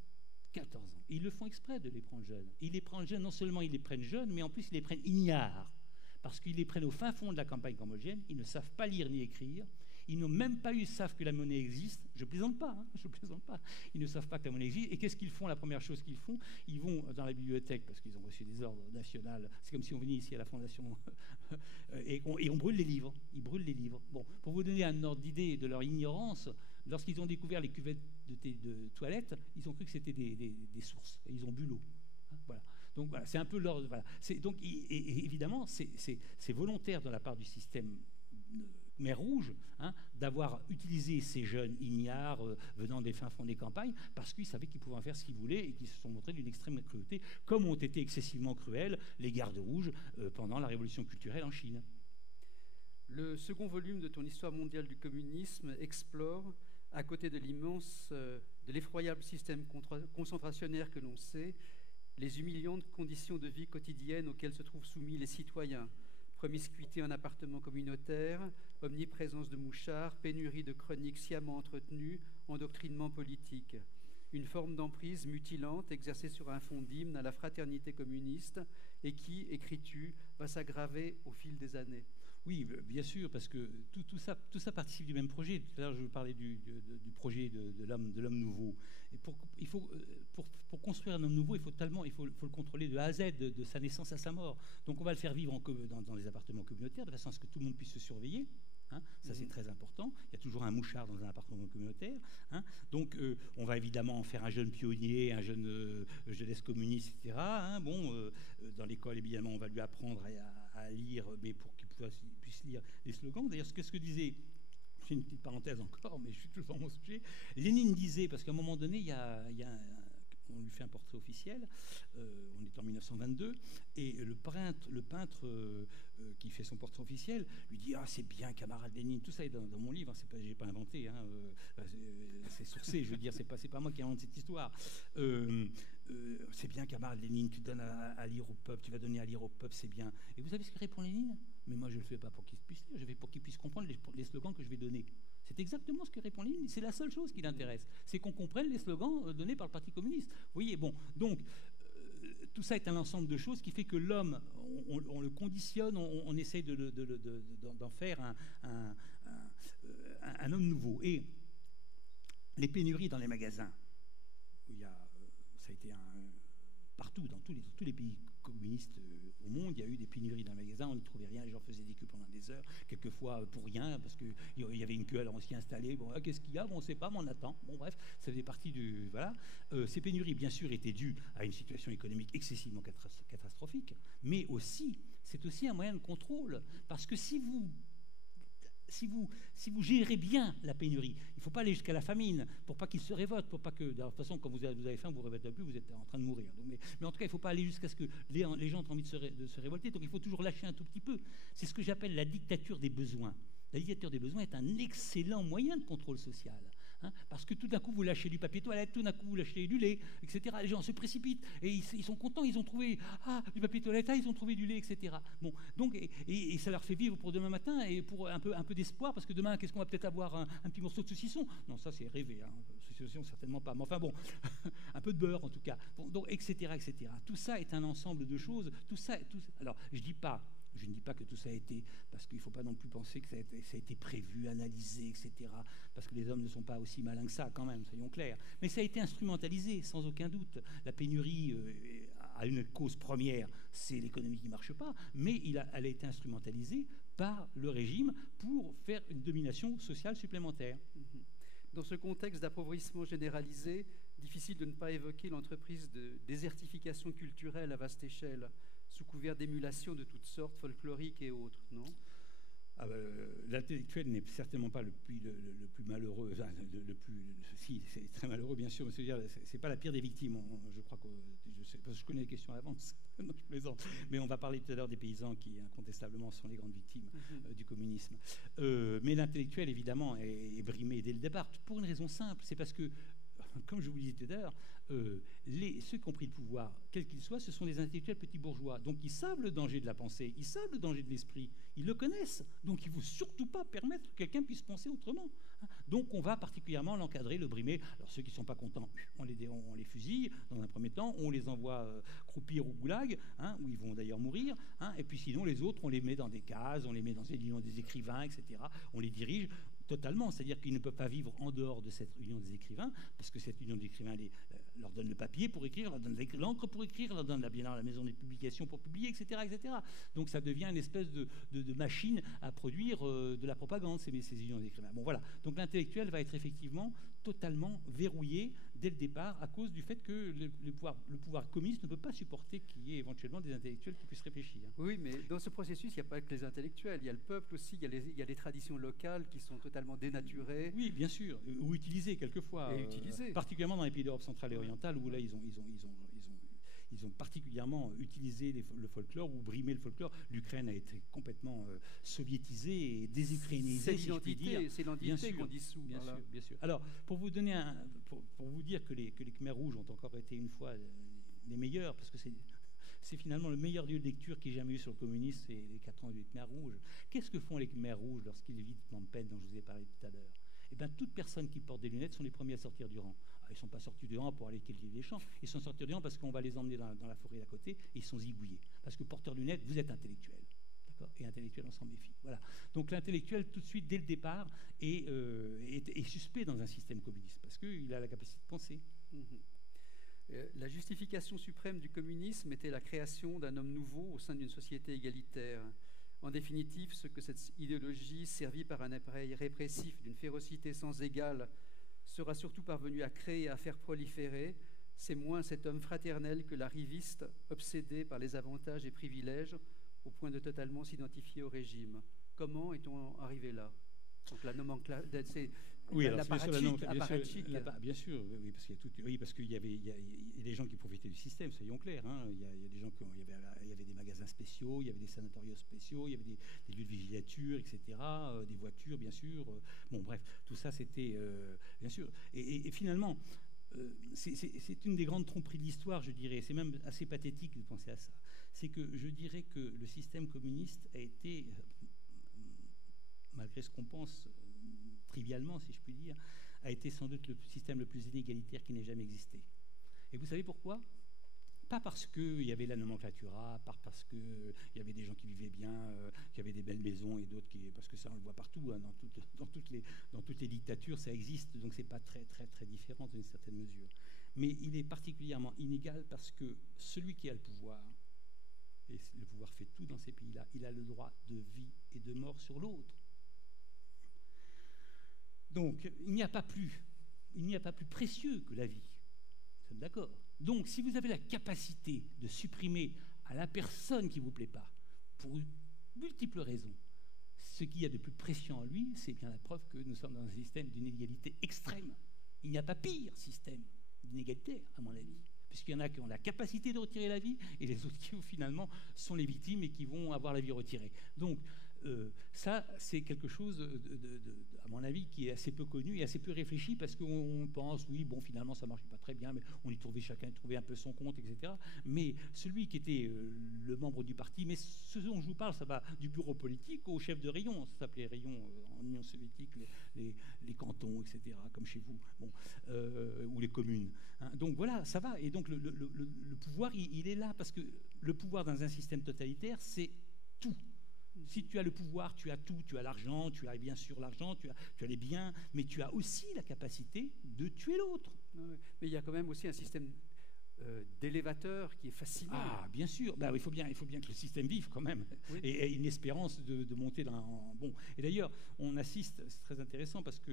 14 ans. Et ils le font exprès de les prendre jeunes. Ils les prennent jeunes, non seulement ils les prennent jeunes, mais en plus ils les prennent ignares. Parce qu'ils les prennent au fin fond de la campagne cambodgienne, ils ne savent pas lire ni écrire, ils n'ont même pas savent que la monnaie existe. Je plaisante pas, je plaisante pas. Ils ne savent pas que la monnaie existe. Et qu'est-ce qu'ils font? La première chose qu'ils font, ils vont dans la bibliothèque, parce qu'ils ont reçu des ordres nationaux. C'est comme si on venait ici à la Fondation et on brûle les livres. Ils brûlent les livres. Bon, pour vous donner un ordre d'idée de leur ignorance, lorsqu'ils ont découvert les cuvettes de toilettes, ils ont cru que c'était des sources. Et ils ont bu l'eau. Voilà. Donc voilà, c'est un peu l'ordre. Voilà. Donc, et évidemment, c'est volontaire de la part du système Khmer Rouge, hein, d'avoir utilisé ces jeunes ignares venant des fins fonds des campagnes, parce qu'ils savaient qu'ils pouvaient en faire ce qu'ils voulaient et qu'ils se sont montrés d'une extrême cruauté, comme ont été excessivement cruels les gardes rouges pendant la révolution culturelle en Chine. Le second volume de ton Histoire mondiale du communisme explore, à côté de l'effroyable système concentrationnaire que l'on sait, les humiliantes conditions de vie quotidiennes auxquelles se trouvent soumis les citoyens. Promiscuité en appartements communautaires, omniprésence de mouchards, pénurie de chroniques sciemment entretenues, endoctrinement politique. Une forme d'emprise mutilante exercée sur un fond d'hymne à la fraternité communiste et qui, écris-tu, va s'aggraver au fil des années. Oui, bien sûr, parce que tout ça participe du même projet. Tout à l'heure, je vous parlais du projet de l'homme nouveau. Et pour construire un homme nouveau, il faut le contrôler de A à Z, de sa naissance à sa mort. Donc on va le faire vivre dans les appartements communautaires, de façon à ce que tout le monde puisse se surveiller. Hein, ça, c'est très important. Il y a toujours un mouchard dans un appartement communautaire. Hein. Donc, on va évidemment en faire un jeune pionnier, un jeune jeunesse communiste, etc. Hein. Bon, dans l'école, évidemment, on va lui apprendre à lire, mais pour qu'il puisse lire les slogans. D'ailleurs, ce que disait, c'est une petite parenthèse encore, mais je suis toujours dans mon sujet. Lénine disait, parce qu'à un moment donné, on lui fait un portrait officiel, on est en 1922, et le peintre qui fait son portrait officiel lui dit « Ah, c'est bien, camarade Lénine », tout ça est dans mon livre, je n'ai pas inventé, hein, c'est sourcé, je veux dire, c'est pas moi qui invente cette histoire. C'est bien, camarade Lénine, tu donnes à lire au peuple, tu vas donner à lire au peuple, c'est bien. Et vous savez ce que répond Lénine? Mais moi, je ne le fais pas pour qu'il puisse lire, je fais pour qu'il puisse comprendre les slogans que je vais donner. C'est exactement ce que répond Lénine. C'est la seule chose qui l'intéresse. C'est qu'on comprenne les slogans donnés par le Parti communiste. Vous voyez, bon, donc, tout ça est un ensemble de choses qui fait que l'homme, on le conditionne, on essaye d'en faire un homme nouveau. Et les pénuries dans les magasins, ça a été partout, dans tous les pays communistes au monde, il y a eu des pénuries dans les magasins, on n'y trouvait rien, les gens faisaient des queues pendant des heures, quelquefois pour rien, parce qu'il y avait une queue, alors on s'y installait, bon, qu'est-ce qu'il y a, bon, on ne sait pas, mais on attend, bon, bref, ça faisait partie du... Voilà. Ces pénuries, bien sûr, étaient dues à une situation économique excessivement catastrophique, mais aussi, c'est aussi un moyen de contrôle, parce que si vous gérez bien la pénurie, il ne faut pas aller jusqu'à la famine pour pas qu'ils se révoltent, pour pas que, de toute façon, quand vous avez faim, vous ne révoltez plus, vous êtes en train de mourir. Donc, mais en tout cas, il ne faut pas aller jusqu'à ce que les gens aient envie de se révolter, donc il faut toujours lâcher un tout petit peu. C'est ce que j'appelle la dictature des besoins. La dictature des besoins est un excellent moyen de contrôle social. Hein, parce que tout d'un coup, vous lâchez du papier toilette, tout d'un coup, vous lâchez du lait, etc. Les gens se précipitent et ils sont contents, ils ont trouvé du papier toilette, ils ont trouvé du lait, etc. Bon, donc, et ça leur fait vivre pour demain matin et pour un peu d'espoir, parce que demain, qu'est-ce qu'on va peut-être avoir un petit morceau de saucisson? Non, ça, c'est rêvé. Hein. Saucisson, certainement pas. Mais enfin, bon, un peu de beurre, en tout cas. Bon, donc, etc., etc. Tout ça est un ensemble de choses. Alors, je ne dis pas que tout ça a été, parce qu'il ne faut pas non plus penser que ça a été prévu, analysé, etc., parce que les hommes ne sont pas aussi malins que ça, quand même, soyons clairs. Mais ça a été instrumentalisé, sans aucun doute. La pénurie a une cause première, c'est l'économie qui ne marche pas, mais elle a été instrumentalisée par le régime pour faire une domination sociale supplémentaire. Dans ce contexte d'appauvrissement généralisé, difficile de ne pas évoquer l'entreprise de désertification culturelle à vaste échelle, sous couvert d'émulation de toutes sortes, folkloriques et autres, non? L'intellectuel n'est certainement pas le plus malheureux. Si, c'est très malheureux, bien sûr, mais c'est pas la pire des victimes. Je crois que je connais les questions à l'avance. Non, je plaisante. Mais on va parler tout à l'heure des paysans qui, incontestablement, sont les grandes victimes du communisme. Mais l'intellectuel, évidemment, est brimé dès le départ, pour une raison simple. C'est parce que, comme je vous le disais tout à l'heure, ceux qui ont pris le pouvoir, quels qu'ils soient, ce sont des intellectuels petits bourgeois. Donc ils savent le danger de la pensée, ils savent le danger de l'esprit, ils le connaissent. Donc il ne faut surtout pas permettre que quelqu'un puisse penser autrement. Donc on va particulièrement l'encadrer, le brimer. Alors ceux qui ne sont pas contents, on les fusille dans un premier temps, on les envoie croupir au goulag, où ils vont d'ailleurs mourir. Et puis sinon les autres, on les met dans des cases, on les met dans l'union des écrivains, etc. On les dirige totalement, c'est-à-dire qu'ils ne peuvent pas vivre en dehors de cette union des écrivains, parce que cette union des écrivains leur donne le papier pour écrire, leur donne l'encre pour écrire, leur donne la maison des publications pour publier, etc., etc. Donc ça devient une espèce de machine à produire de la propagande, ces unions d'écrivains. Bon, voilà. Donc l'intellectuel va être effectivement totalement verrouillé dès le départ à cause du fait que le pouvoir communiste ne peut pas supporter qu'il y ait éventuellement des intellectuels qui puissent réfléchir. Oui, mais dans ce processus, il n'y a pas que les intellectuels, il y a le peuple aussi, il y a les traditions locales qui sont totalement dénaturées. Oui, bien sûr, ou utilisées quelquefois, particulièrement dans les pays d'Europe centrale et orientale, où là, ils ont particulièrement utilisé le folklore ou brimé le folklore. L'Ukraine a été complètement soviétisée et désukrainisée, si je puis dire. C'est l'identité qu'on dissout. Bien sûr. Alors, pour vous dire que les Khmers rouges ont encore été une fois les meilleurs, parce que c'est finalement le meilleur lieu de lecture qu'il y ait jamais eu sur le communisme, c'est les 4 ans du Khmer rouge. Qu'est-ce que font les Khmers rouges lorsqu'ils vivent Phnom Penh, dont je vous ai parlé tout à l'heure? Eh bien, toute personne qui porte des lunettes sont les premiers à sortir du rang. Ils ne sont pas sortis du rang pour aller cultiver des champs. Ils sont sortis du rang parce qu'on va les emmener dans la forêt d'à côté et ils sont zigouillés. Parce que porteur de lunettes, vous êtes intellectuel. D'accord ? Et intellectuel, on s'en méfie. Voilà. Donc l'intellectuel, tout de suite, dès le départ, est suspect dans un système communiste parce qu'il a la capacité de penser. La justification suprême du communisme était la création d'un homme nouveau au sein d'une société égalitaire. En définitive, ce que cette idéologie, servie par un appareil répressif d'une férocité sans égale, sera surtout parvenu à créer et à faire proliférer, c'est moins cet homme fraternel que l'arriviste, obsédé par les avantages et privilèges, au point de totalement s'identifier au régime. Comment est-on arrivé là? Donc la nomenclature, c'est bien sûr, oui, parce qu'il y avait des gens qui profitaient du système, soyons clairs. Il y a des gens il y avait des magasins spéciaux, il y avait des sanatorios spéciaux, il y avait des lieux de vigilature, etc., des voitures, bien sûr. Bon, bref, tout ça, c'était bien sûr. Et finalement, c'est une des grandes tromperies de l'histoire, je dirais. C'est même assez pathétique de penser à ça. C'est que je dirais que le système communiste a été, malgré ce qu'on pense trivialement, si je puis dire, a été sans doute le système le plus inégalitaire qui n'ait jamais existé. Et vous savez pourquoi? Pas parce qu'il y avait la nomenclatura, pas parce qu'il y avait des gens qui vivaient bien, qui avaient des belles maisons et d'autres qui... Parce que ça, on le voit partout, dans toutes les dictatures, ça existe, donc c'est pas très, très, très différent dans une certaine mesure. Mais il est particulièrement inégal parce que celui qui a le pouvoir, et le pouvoir fait tout dans ces pays-là, il a le droit de vie et de mort sur l'autre. Donc, il n'y a pas plus précieux que la vie. Nous sommes d'accord. Donc, si vous avez la capacité de supprimer à la personne qui ne vous plaît pas, pour multiples raisons, ce qu'il y a de plus précieux en lui, c'est bien la preuve que nous sommes dans un système d'inégalité extrême. Il n'y a pas pire système d'inégalité, à mon avis, puisqu'il y en a qui ont la capacité de retirer la vie et les autres qui, finalement, sont les victimes et qui vont avoir la vie retirée. Donc, Ça, c'est quelque chose, à mon avis, qui est assez peu connu et assez peu réfléchi, parce qu'on pense, oui, bon, finalement, ça ne marchait pas très bien, mais on y trouvait, chacun trouvait un peu son compte, etc. Mais celui qui était le membre du parti, mais ce dont je vous parle, ça va du bureau politique au chef de rayon, ça s'appelait rayon en Union soviétique, les cantons, etc., comme chez vous, bon, ou les communes. Hein. Donc voilà, ça va. Et donc le pouvoir, il est là, parce que le pouvoir dans un système totalitaire, c'est tout. Si tu as le pouvoir, tu as tout, tu as l'argent, tu as bien sûr l'argent, tu as les biens, mais tu as aussi la capacité de tuer l'autre. Ouais. Mais il y a quand même aussi un système d'élévateur qui est fascinant. Ah, bien sûr. Bah, il faut bien que le système vive quand même, oui. Et une espérance de monter dans... Bon. Et d'ailleurs, on assiste, c'est très intéressant, parce que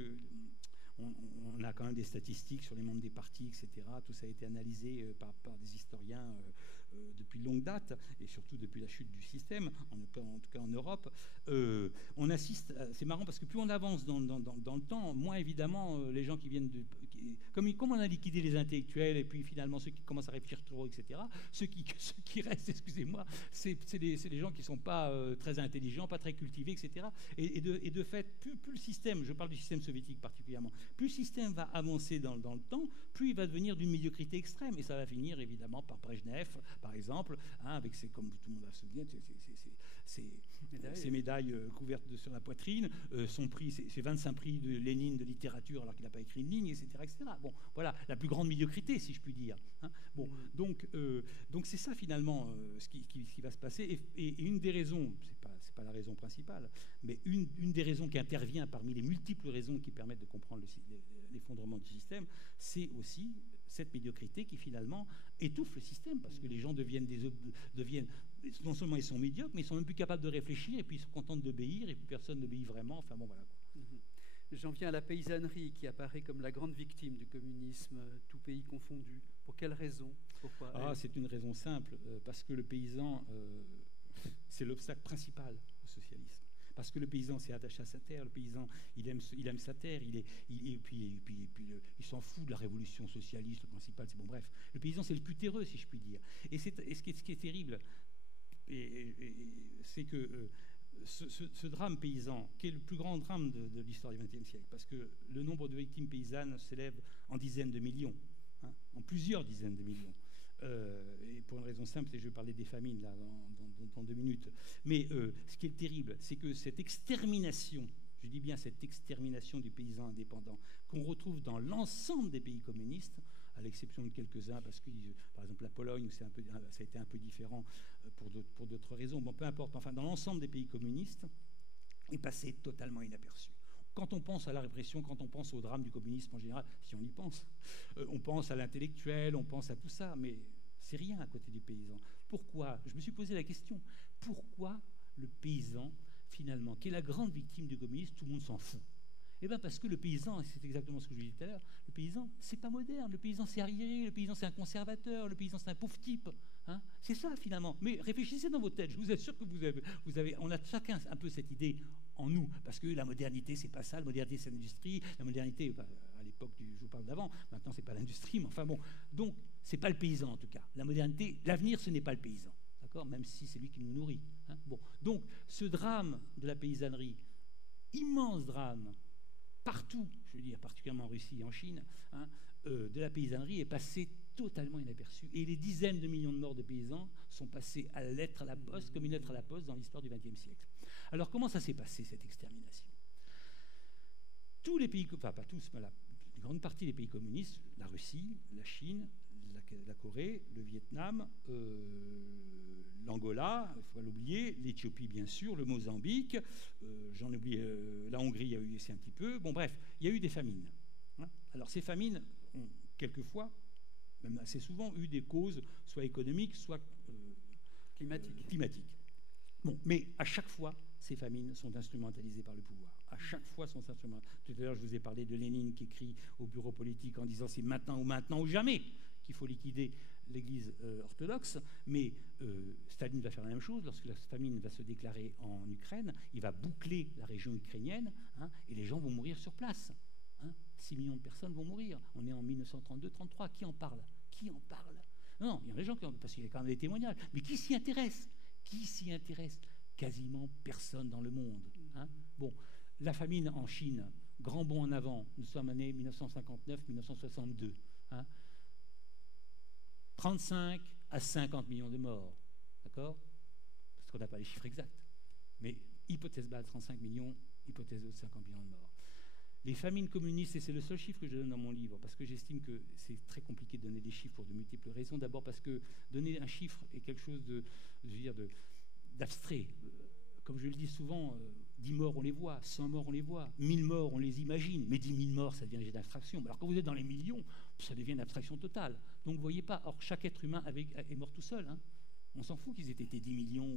on a quand même des statistiques sur les membres des partis, etc. Tout ça a été analysé par des historiens depuis longue date, et surtout depuis la chute du système, en tout cas en Europe. On assiste, c'est marrant, parce que plus on avance dans le temps, moins évidemment les gens qui viennent comme on a liquidé les intellectuels, et puis finalement ceux qui commencent à réfléchir trop, etc., ceux qui restent, excusez-moi, c'est les gens qui ne sont pas très intelligents, pas très cultivés, etc. Et de fait, plus le système, je parle du système soviétique particulièrement, plus le système va avancer dans le temps, plus il va devenir d'une médiocrité extrême, et ça va finir évidemment par Brejnev, par exemple, hein, avec comme tout le monde va se souvenir, ces médailles couvertes sur la poitrine, son prix, ses 25 prix de Lénine de littérature alors qu'il n'a pas écrit une ligne, etc., etc. Bon, voilà, la plus grande médiocrité, si je puis dire. Hein. Bon, donc c'est ça finalement ce qui va se passer. Et une des raisons, c'est pas la raison principale, mais une des raisons qui intervient parmi les multiples raisons qui permettent de comprendre l'effondrement du système, c'est aussi cette médiocrité qui finalement étouffe le système, parce que les gens deviennent non seulement ils sont médiocres, mais ils sont même plus capables de réfléchir, et puis ils se contentent d'obéir, et puis personne n'obéit vraiment. Enfin bon, voilà. J'en viens à la paysannerie qui apparaît comme la grande victime du communisme, tout pays confondu. Pour quelle raison? Pourquoi c'est une raison simple, parce que le paysan, c'est l'obstacle principal au socialisme. Parce que le paysan s'est attaché à sa terre, le paysan, il aime sa terre, et puis il s'en fout de la révolution socialiste, le principal, c'est bon, bref. Le paysan, c'est le plus terreux, si je puis dire. Et ce qui est terrible, c'est que ce drame paysan, qui est le plus grand drame de l'histoire du XXe siècle, parce que le nombre de victimes paysannes s'élève en dizaines de millions, hein, en plusieurs dizaines de millions. Et pour une raison simple, et je vais parler des famines là dans 2 minutes. Mais ce qui est terrible, c'est que cette extermination, je dis bien cette extermination du paysan indépendant, qu'on retrouve dans l'ensemble des pays communistes, à l'exception de quelques-uns, parce que, par exemple, la Pologne, où ça a été un peu différent pour d'autres raisons, bon, peu importe, enfin, dans l'ensemble des pays communistes, est passé totalement inaperçu. Quand on pense à la répression, quand on pense au drame du communisme en général, si on y pense, on pense à l'intellectuel, on pense à tout ça, mais c'est rien à côté du paysan. Pourquoi? Je me suis posé la question. Pourquoi le paysan, finalement, qui est la grande victime du communisme, tout le monde s'en fout? Eh bien parce que le paysan, c'est exactement ce que je vous disais tout à l'heure, le paysan, c'est pas moderne, le paysan c'est arriéré, le paysan c'est un conservateur, le paysan c'est un pauvre type. Hein, c'est ça finalement. Mais réfléchissez dans vos têtes, je vous assure que on a chacun un peu cette idée en nous, parce que la modernité c'est pas ça, la modernité c'est l'industrie, la modernité, à l'époque je vous parle d'avant, maintenant c'est pas l'industrie, mais enfin bon, donc c'est pas le paysan en tout cas. La modernité, l'avenir ce n'est pas le paysan, d'accord, même si c'est lui qui nous nourrit. Hein, bon, donc ce drame de la paysannerie, immense drame, partout, je veux dire, particulièrement en Russie et en Chine, hein, de la paysannerie est passé totalement inaperçu. Et les dizaines de millions de morts de paysans sont passés à la lettre à la poste, comme une lettre à la poste dans l'histoire du XXe siècle. Alors comment ça s'est passé, cette extermination? Tous les pays, enfin pas tous, mais une grande partie des pays communistes, la Russie, la Chine, la Corée, le Vietnam, l'Angola, il ne faut pas l'oublier, l'Éthiopie bien sûr, le Mozambique, j'en ai oublié, la Hongrie, il y a eu aussi un petit peu. Bon bref, il y a eu des famines. Hein. Alors ces famines ont quelquefois, même assez souvent, eu des causes soit économiques, soit climatiques. Bon, mais à chaque fois, ces famines sont instrumentalisées par le pouvoir. À chaque fois, sont instrumentalisées. Tout à l'heure, je vous ai parlé de Lénine qui écrit au bureau politique en disant c'est maintenant ou jamais qu'il faut liquider l'Église orthodoxe, mais Staline va faire la même chose. Lorsque la famine va se déclarer en Ukraine, il va boucler la région ukrainienne, hein, et les gens vont mourir sur place. Hein, 6 millions de personnes vont mourir. On est en 1932-33. Qui en parle? Qui en parle? Non, il y a des gens qui en parlent, parce qu'il y a quand même des témoignages. Mais qui s'y intéresse? Qui s'y intéresse? quasiment personne dans le monde. Hein. Bon, la famine en Chine, grand bond en avant, nous sommes année 1959-1962. Hein. 35 à 50 millions de morts, d'accord? Parce qu'on n'a pas les chiffres exacts. Mais hypothèse base, 35 millions, hypothèse haute, 50 millions de morts. Les famines communistes, et c'est le seul chiffre que je donne dans mon livre, parce que j'estime que c'est très compliqué de donner des chiffres pour de multiples raisons. D'abord parce que donner un chiffre est quelque chose d'abstrait. Comme je le dis souvent, 10 morts, on les voit, 100 morts, on les voit, 1000 morts, on les imagine, mais 10 000 morts, ça devient une abstraction. Alors quand vous êtes dans les millions, ça devient une abstraction totale. Donc vous ne voyez pas, or chaque être humain est mort tout seul. Hein. On s'en fout qu'ils aient été 10 millions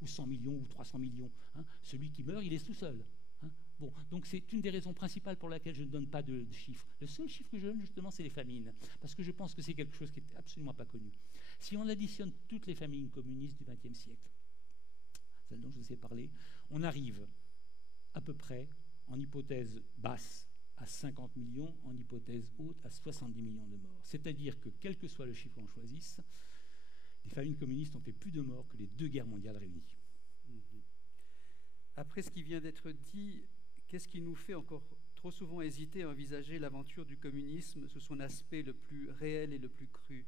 ou 100 millions ou 300 millions. Hein. Celui qui meurt, il est tout seul. Hein. Bon, donc c'est une des raisons principales pour laquelle je ne donne pas de chiffres. Le seul chiffre que je donne justement, c'est les famines, parce que je pense que c'est quelque chose qui n'est absolument pas connu. Si on additionne toutes les famines communistes du XXe siècle, celle dont je vous ai parlé, on arrive à peu près, en hypothèse basse, à 50 millions, en hypothèse haute, à 70 millions de morts. C'est-à-dire que, quel que soit le chiffre qu'on choisisse, les famines communistes ont fait plus de morts que les 2 guerres mondiales réunies. Après ce qui vient d'être dit, qu'est-ce qui nous fait encore trop souvent hésiter à envisager l'aventure du communisme sous son aspect le plus réel et le plus cru?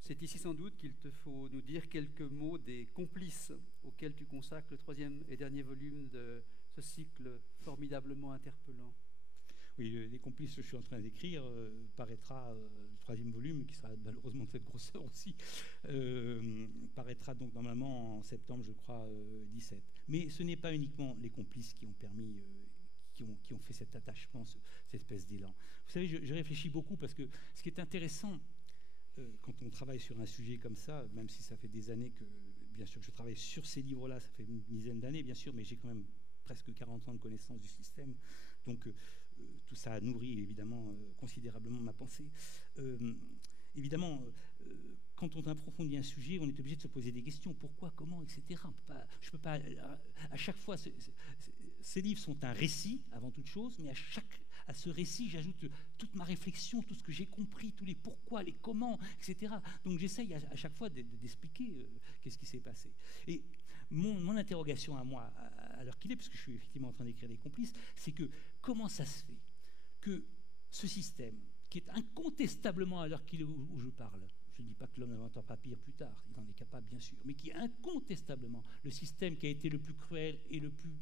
C'est ici sans doute qu'il te faut nous dire quelques mots des complices auxquels tu consacres le 3e et dernier volume de ce cycle formidablement interpellant. Oui, les complices que je suis en train d'écrire paraîtra, le 3e volume, qui sera malheureusement de cette grosseur aussi, paraîtra donc normalement en septembre, je crois, 17. Mais ce n'est pas uniquement les complices qui ont permis, qui ont fait cet attachement, cette espèce d'élan. Vous savez, je réfléchis beaucoup parce que ce qui est intéressant, quand on travaille sur un sujet comme ça, même si ça fait des années que, bien sûr, que je travaille sur ces livres-là, ça fait une dizaine d'années, bien sûr, mais j'ai quand même presque 40 ans de connaissance du système. Donc, tout ça a nourri, évidemment, considérablement ma pensée. Évidemment, quand on approfondit un sujet, on est obligé de se poser des questions. Pourquoi, comment, etc. Je peux pas... À chaque fois, ces livres sont un récit, avant toute chose, mais à ce récit, j'ajoute toute ma réflexion, tout ce que j'ai compris, tous les pourquoi, les comment, etc. Donc j'essaye à chaque fois d'expliquer qu'est-ce qui s'est passé. Et mon interrogation à moi, à l'heure qu'il est, parce que je suis effectivement en train d'écrire Les Complices, c'est que comment ça se fait que ce système, qui est incontestablement à l'heure qu'il est où je parle, je ne dis pas que l'homme n'inventera pas pire plus tard, il en est capable bien sûr, mais qui est incontestablement le système qui a été le plus cruel et le plus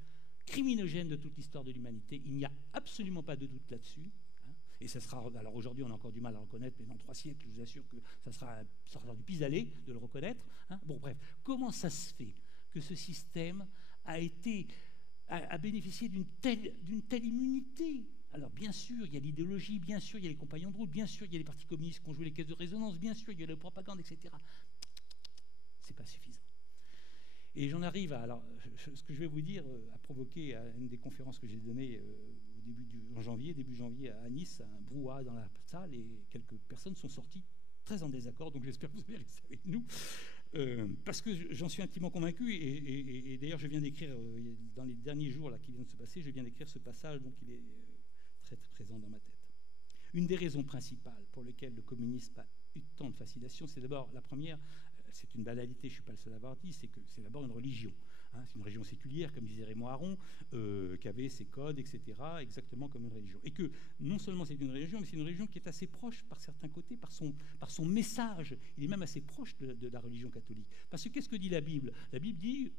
criminogène de toute l'histoire de l'humanité, il n'y a absolument pas de doute là-dessus. Hein, et ça sera, alors aujourd'hui on a encore du mal à le reconnaître, mais dans 3 siècles, je vous assure que ça sera du pis-aller de le reconnaître. Hein. Bon bref, comment ça se fait que ce système a bénéficié d'une telle immunité? Alors bien sûr, il y a l'idéologie, bien sûr, il y a les compagnons de route, bien sûr, il y a les partis communistes qui ont joué les caisses de résonance, bien sûr, il y a la propagande, etc. C'est pas suffisant. Et j'en arrive à... Alors, ce que je vais vous dire a provoqué à une des conférences que j'ai données début janvier à Nice, un brouhaha dans la salle, et quelques personnes sont sorties très en désaccord, donc j'espère que vous allez rester avec nous. Parce que j'en suis intimement convaincu, et d'ailleurs je viens d'écrire, dans les derniers jours là, qui viennent de se passer, je viens d'écrire ce passage, donc il est très, très présent dans ma tête. Une des raisons principales pour lesquelles le communisme a eu tant de fascination, c'est d'abord, la première, c'est une banalité, je ne suis pas le seul à avoir dit, c'est que c'est d'abord une religion. Hein, c'est une religion séculière, comme disait Raymond Aron, qui avait ses codes, etc., exactement comme une religion. Et que non seulement c'est une religion, mais c'est une religion qui est assez proche, par certains côtés, par son message. Il est même assez proche de la religion catholique. Parce que qu'est-ce que dit la Bible? La Bible dit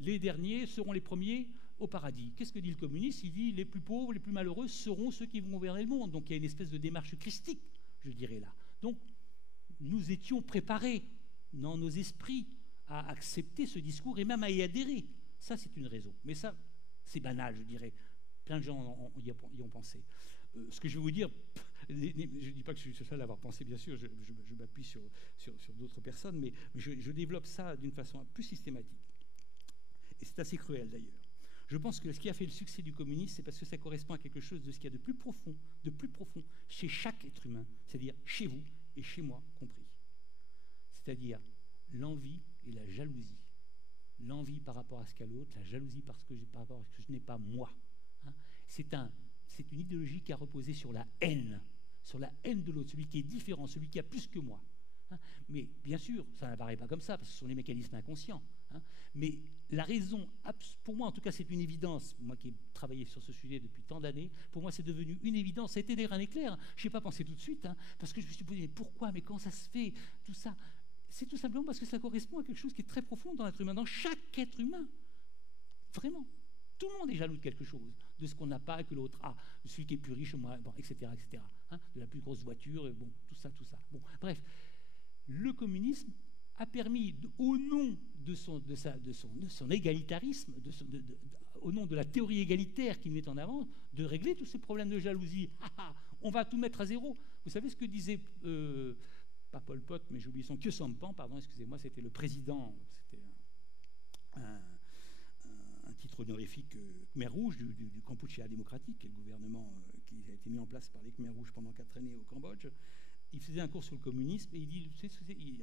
les derniers seront les premiers au paradis. Qu'est-ce que dit le communiste? Il dit les plus pauvres, les plus malheureux seront ceux qui vont gouverner le monde. Donc il y a une espèce de démarche christique, je dirais là. Donc nous étions préparés dans nos esprits à accepter ce discours et même à y adhérer. Ça, c'est une raison. Mais ça, c'est banal, je dirais. Plein de gens y ont pensé. Ce que je vais vous dire, je ne dis pas que je suis le seul à avoir pensé, bien sûr, je m'appuie sur d'autres personnes, mais je développe ça d'une façon plus systématique. Et c'est assez cruel, d'ailleurs. Je pense que ce qui a fait le succès du communisme, c'est parce que ça correspond à quelque chose de ce qu'il y a de plus profond chez chaque être humain, c'est-à-dire chez vous et chez moi compris. C'est-à-dire l'envie et la jalousie. L'envie par rapport à ce qu'a l'autre, la jalousie par rapport à ce que je n'ai pas moi. Hein. C'est une idéologie qui a reposé sur la haine de l'autre, celui qui est différent, celui qui a plus que moi. hein. Mais bien sûr, ça n'apparaît pas comme ça, parce que ce sont des mécanismes inconscients, hein. Mais la raison, pour moi en tout cas c'est une évidence, moi qui ai travaillé sur ce sujet depuis tant d'années, pour moi c'est devenu une évidence, ça a été d'ailleurs un éclair, hein. Je n'y ai pas pensé tout de suite, hein, parce que je me suis posé, mais pourquoi, mais comment ça se fait, tout ça? C'est tout simplement parce que ça correspond à quelque chose qui est très profond dans l'être humain, dans chaque être humain, vraiment. Tout le monde est jaloux de quelque chose, de ce qu'on n'a pas et que l'autre a, de celui qui est plus riche, moi, bon, etc., etc., hein, de la plus grosse voiture, bon, tout ça, tout ça. Bon, bref, le communisme a permis, au nom de son égalitarisme, au nom de la théorie égalitaire qu'il met en avant, de régler tous ces problèmes de jalousie. On va tout mettre à zéro. Vous savez ce que disait, pas Pol Pot, mais j'ai oublié son Khieu Samphan, pardon, excusez-moi, c'était le président, c'était un titre honorifique Khmer Rouge du Kampuchea démocratique, qui est le gouvernement qui a été mis en place par les Khmer Rouges pendant 4 années au Cambodge. Il faisait un cours sur le communisme et il dit,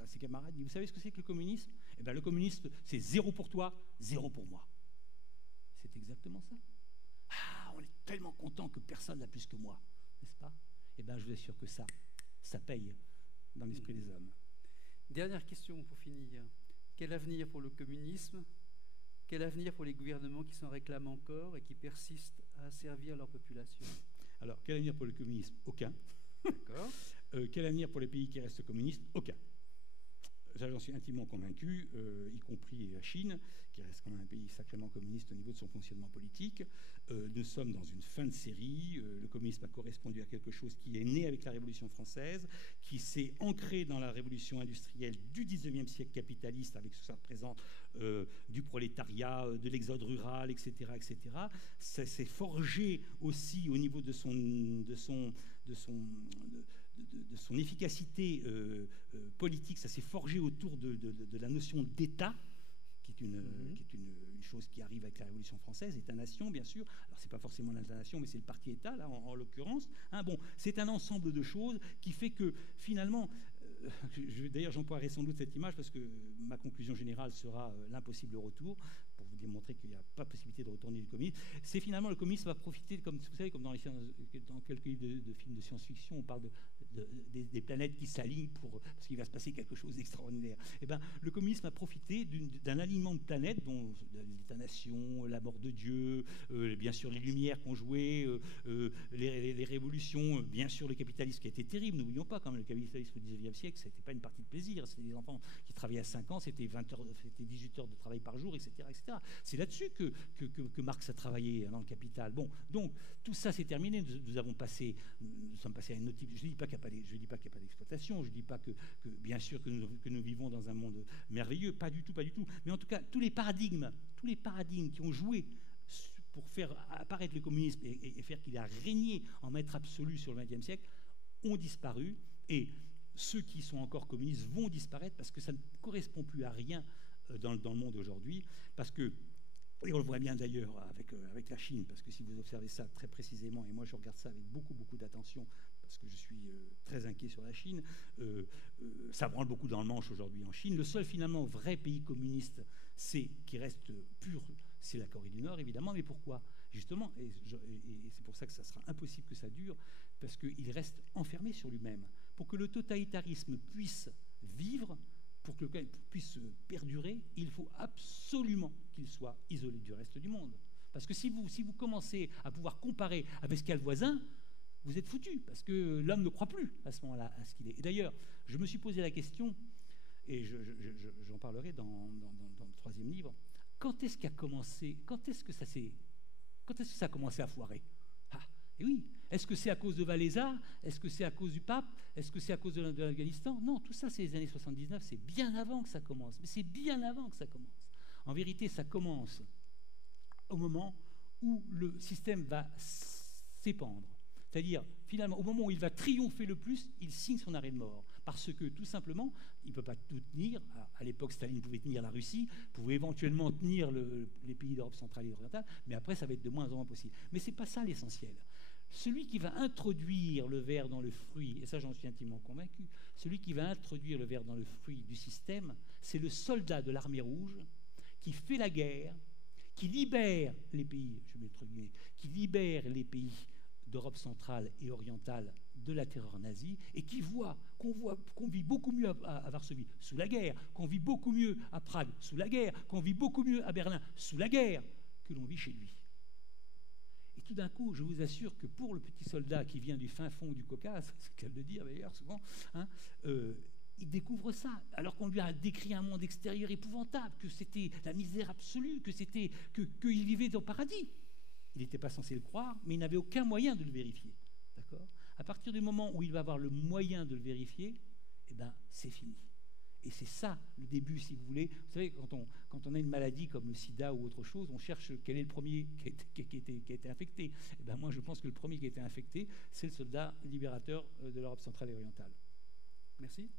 à ses camarades, il dit, vous savez ce que c'est que le communisme? Eh bien, le communisme, c'est 0 pour toi, 0 pour moi. C'est exactement ça. Ah, on est tellement content que personne n'a plus que moi, n'est-ce pas? Eh bien, je vous assure que ça paye dans l'esprit des hommes. Dernière question pour finir. Quel avenir pour le communisme? Quel avenir pour les gouvernements qui s'en réclament encore et qui persistent à servir leur population? Alors, quel avenir pour le communisme? Aucun. D'accord. Quel avenir pour les pays qui restent communistes? Aucun. Ça, j'en suis intimement convaincu, y compris la Chine, qui reste quand même un pays sacrément communiste au niveau de son fonctionnement politique. Nous sommes dans une fin de série. Le communisme a correspondu à quelque chose qui est né avec la Révolution française, qui s'est ancré dans la révolution industrielle du XIXe siècle capitaliste, avec ce que ça représente du prolétariat, de l'exode rural, etc., etc. Ça s'est forgé aussi au niveau de son efficacité politique, ça s'est forgé autour de la notion d'État, qui est une chose qui arrive avec la Révolution française, État-nation, bien sûr. Alors, c'est pas forcément l'État-nation, mais c'est le parti-État, là, en l'occurrence. Hein, bon, c'est un ensemble de choses qui fait que, finalement, d'ailleurs, j'emploierai sans doute cette image parce que ma conclusion générale sera l'impossible retour, pour vous démontrer qu'il n'y a pas possibilité de retourner du communisme. C'est finalement le communisme va profiter, comme vous savez, comme dans quelques livres de films de science-fiction, on parle des planètes qui s'alignent parce qu'il va se passer quelque chose d'extraordinaire. Eh ben, le communisme a profité d'un alignement de planètes, dont l'État-nation, la mort de Dieu, bien sûr les Lumières qu'ont joué, les révolutions, bien sûr le capitalisme qui a été terrible. N'oublions pas quand même le capitalisme au XIXe siècle, c'était pas une partie de plaisir. C'était des enfants qui travaillaient à 5 ans, c'était 18 heures de travail par jour, etc., etc. C'est là-dessus que Marx a travaillé dans le Capital. Bon, donc tout ça c'est terminé. Nous sommes passés à une autre type. Je ne dis pas qu'il n'y a pas d'exploitation. Je ne dis pas que bien sûr que nous vivons dans un monde merveilleux. Pas du tout, pas du tout. Mais en tout cas, tous les paradigmes qui ont joué pour faire apparaître le communisme et faire qu'il a régné en maître absolu sur le XXe siècle ont disparu. Et ceux qui sont encore communistes vont disparaître parce que ça ne correspond plus à rien dans le monde aujourd'hui, parce que, et on le voit bien d'ailleurs avec la Chine, parce que si vous observez ça très précisément, et moi je regarde ça avec beaucoup d'attention, parce que je suis très inquiet sur la Chine, ça branle beaucoup dans le manche aujourd'hui en Chine. Le seul finalement vrai pays communiste qui reste pur, c'est la Corée du Nord évidemment, mais pourquoi? Justement, et c'est pour ça que ça sera impossible que ça dure, parce qu'il reste enfermé sur lui-même. Pour que le totalitarisme puisse vivre, pour que le puisse perdurer, il faut absolument qu'il soit isolé du reste du monde. Parce que si vous commencez à pouvoir comparer avec ce qu'a le voisin, vous êtes foutu, parce que l'homme ne croit plus à ce moment-là à ce qu'il est. Et d'ailleurs, je me suis posé la question, et j'en parlerai dans le 3e livre, quand est-ce que ça a commencé à foirer? Et oui, est-ce que c'est à cause de Valéza? Est-ce que c'est à cause du pape? Est-ce que c'est à cause de l'Afghanistan? Non, tout ça, c'est les années 79, c'est bien avant que ça commence. Mais c'est bien avant que ça commence. En vérité, ça commence au moment où le système va s'épandre. C'est-à-dire, finalement, au moment où il va triompher le plus, il signe son arrêt de mort. Parce que, tout simplement, il ne peut pas tout tenir. À l'époque, Staline pouvait tenir la Russie, pouvait éventuellement tenir les pays d'Europe centrale et orientale, mais après, ça va être de moins en moins possible. Mais ce n'est pas ça l'essentiel. Celui qui va introduire le ver dans le fruit, et ça j'en suis intimement convaincu, celui qui va introduire le ver dans le fruit du système, c'est le soldat de l'armée rouge qui fait la guerre, qui libère les pays, qui libère les pays d'Europe centrale et orientale de la terreur nazie et qu'on vit beaucoup mieux à Varsovie sous la guerre, qu'on vit beaucoup mieux à Prague sous la guerre, qu'on vit beaucoup mieux à Berlin sous la guerre que l'on vit chez lui. Et tout d'un coup, je vous assure que pour le petit soldat qui vient du fin fond du Caucase, c'est le cas de le dire d'ailleurs souvent, hein, il découvre ça, alors qu'on lui a décrit un monde extérieur épouvantable, que c'était la misère absolue, qu'il vivait au paradis. Il n'était pas censé le croire, mais il n'avait aucun moyen de le vérifier. D'accord ? À partir du moment où il va avoir le moyen de le vérifier, eh ben, c'est fini. Et c'est ça le début, si vous voulez. Vous savez, quand on a une maladie comme le sida ou autre chose, on cherche quel est le premier qui a été infecté. Eh ben, moi, je pense que le premier qui a été infecté, c'est le soldat libérateur de l'Europe centrale et orientale. Merci.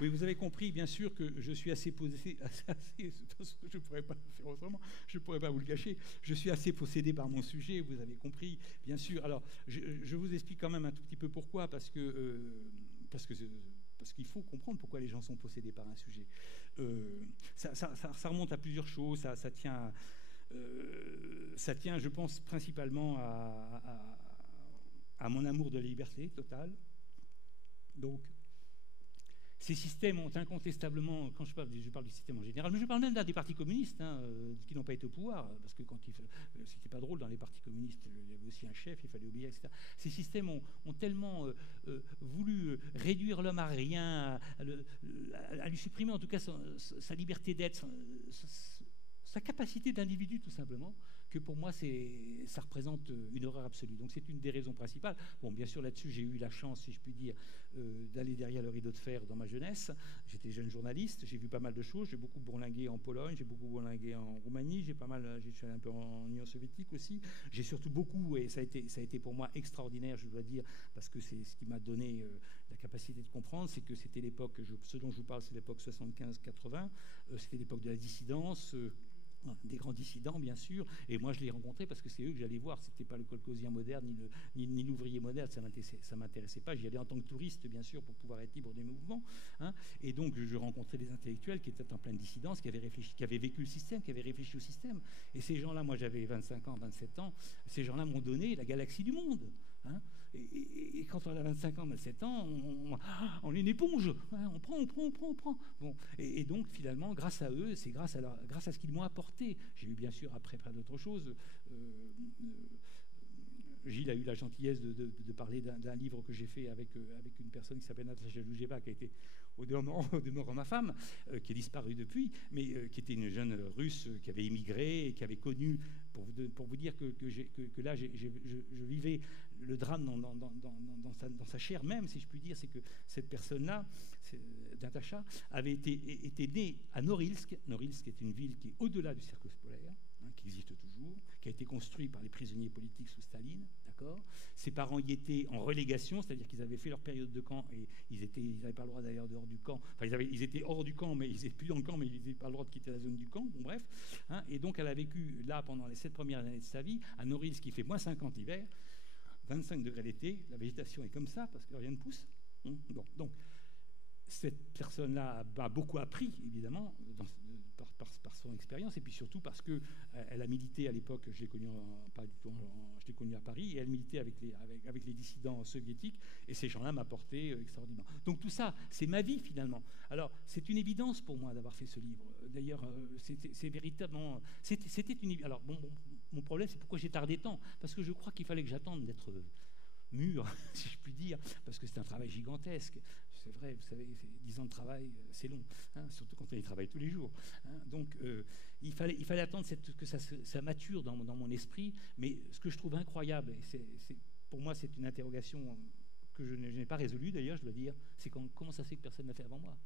Oui, vous avez compris, bien sûr, que je suis assez possédé, je ne pourrais pas le faire autrement, je ne pourrais pas vous le cacher, je suis assez possédé par mon sujet, vous avez compris, bien sûr. Alors, je vous explique quand même un tout petit peu pourquoi, parce qu'il faut comprendre pourquoi les gens sont possédés par un sujet. Ça remonte à plusieurs choses, ça tient, je pense, principalement à mon amour de la liberté totale. Donc, ces systèmes ont incontestablement, quand je parle du système en général, mais je parle même là des partis communistes qui n'ont pas été au pouvoir, parce que c'était pas drôle dans les partis communistes, il y avait aussi un chef, il fallait obéir, etc. Ces systèmes ont tellement voulu réduire l'homme à rien, à lui supprimer en tout cas sa liberté d'être, sa capacité d'individu tout simplement, que pour moi ça représente une horreur absolue. Donc c'est une des raisons principales. Bon, bien sûr là-dessus j'ai eu la chance, si je puis dire, d'aller derrière le rideau de fer dans ma jeunesse. J'étais jeune journaliste, j'ai vu pas mal de choses, j'ai beaucoup bourlingué en Pologne, j'ai beaucoup bourlingué en Roumanie, j'ai suis allé un peu en Union soviétique aussi. J'ai surtout beaucoup, et ça a été pour moi extraordinaire, je dois dire, parce que c'est ce qui m'a donné la capacité de comprendre, c'est que c'était l'époque, ce dont je vous parle, c'est l'époque 75-80, c'était l'époque de la dissidence, des grands dissidents, bien sûr, et moi je les rencontrais parce que c'est eux que j'allais voir. C'était pas le colcosien moderne ni l'ouvrier moderne, ça m'intéressait pas. J'y allais en tant que touriste, bien sûr, pour pouvoir être libre des mouvements, hein. Et donc je rencontrais des intellectuels qui étaient en pleine dissidence, qui avaient vécu le système, qui avaient réfléchi au système. Et ces gens-là, moi j'avais 25 ans, 27 ans, ces gens-là m'ont donné la galaxie du monde, hein. Et quand on a 25 ans, 27 ans, on est une éponge, hein, on prend. Bon, et donc finalement, grâce à eux, c'est grâce à ce qu'ils m'ont apporté. J'ai eu bien sûr après plein d'autres choses. Gilles a eu la gentillesse de parler d'un livre que j'ai fait avec une personne qui s'appelle Natacha Loujeva, qui a été au demeurant ma femme, qui est disparue depuis, mais qui était une jeune russe qui avait émigré et qui avait connu, pour vous dire que là, je vivais le drame dans sa chair même, si je puis dire. C'est que cette personne-là, Natacha, avait été née à Norilsk. Norilsk est une ville qui est au-delà du cercle polaire, hein, qui existe toujours, qui a été construit par les prisonniers politiques sous Staline, d'accord. Ses parents y étaient en relégation, c'est-à-dire qu'ils avaient fait leur période de camp et ils n'avaient pas le droit d'ailleurs dehors du camp. Enfin, ils étaient hors du camp, mais ils n'étaient plus dans le camp, mais ils n'avaient pas le droit de quitter la zone du camp. Bon, bref, hein, et donc elle a vécu là pendant les 7 premières années de sa vie à Norilsk, qui fait moins 50 l'hiver, 25 degrés l'été. La végétation est comme ça parce que rien ne pousse. Bon, donc cette personne-là a beaucoup appris, évidemment, par son expérience, et puis surtout parce qu'elle a milité à l'époque, je l'ai connue à Paris, et elle militait avec les dissidents soviétiques, et ces gens-là m'apportaient extraordinairement. Donc tout ça, c'est ma vie finalement. Alors c'est une évidence pour moi d'avoir fait ce livre. D'ailleurs, c'est véritablement... C'était une... Alors bon, mon problème, c'est pourquoi j'ai tardé tant, parce que je crois qu'il fallait que j'attende d'être mûr, si je puis dire, parce que c'est un travail gigantesque. C'est vrai, vous savez, 10 ans de travail, c'est long, hein, surtout quand on y travaille tous les jours, hein. Donc il fallait attendre que ça mature dans mon esprit. Mais ce que je trouve incroyable, et pour moi c'est une interrogation que je n'ai pas résolue d'ailleurs, je dois dire, c'est comment ça se fait que personne n'a fait avant moi.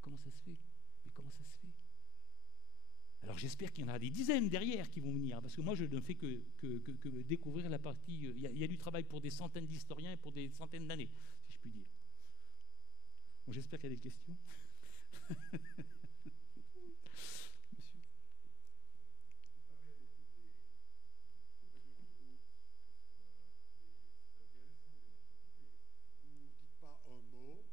Comment ça se fait? Mais comment ça se fait? Alors j'espère qu'il y en a des dizaines derrière qui vont venir, parce que moi je ne fais que découvrir la partie. Il y a du travail pour des centaines d'historiens et pour des centaines d'années, si je puis dire. Bon, j'espère qu'il y a des questions. Monsieur. Vous ne dites pas un mot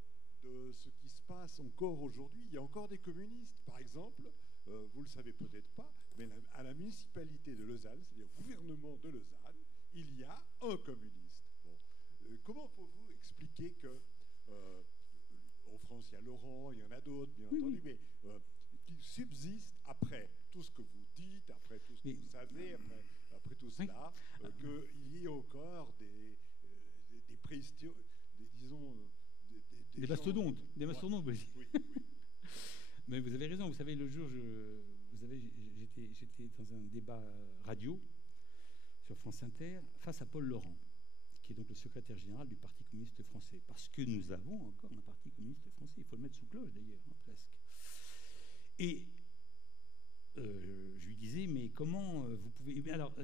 de ce qui se passe passe encore aujourd'hui. Il y a encore des communistes. Par exemple, vous ne le savez peut-être pas, mais à la municipalité de Lausanne, c'est-à-dire au gouvernement de Lausanne, il y a un communiste. Bon. Comment pouvez-vous expliquer que en France, il y a Laurent, il y en a d'autres, bien entendu, mais qui subsistent après tout ce que vous dites, après tout ce que vous savez, après tout cela, qu'il y ait encore des mastodontes. Des mastodontes, oui. Mais vous avez raison. Vous savez, le jour, j'étais dans un débat radio sur France Inter face à Paul Laurent, qui est donc le secrétaire général du Parti communiste français. Parce que nous avons encore un Parti communiste français. Il faut le mettre sous cloche, d'ailleurs, presque. Et je lui disais, mais comment vous pouvez... Alors,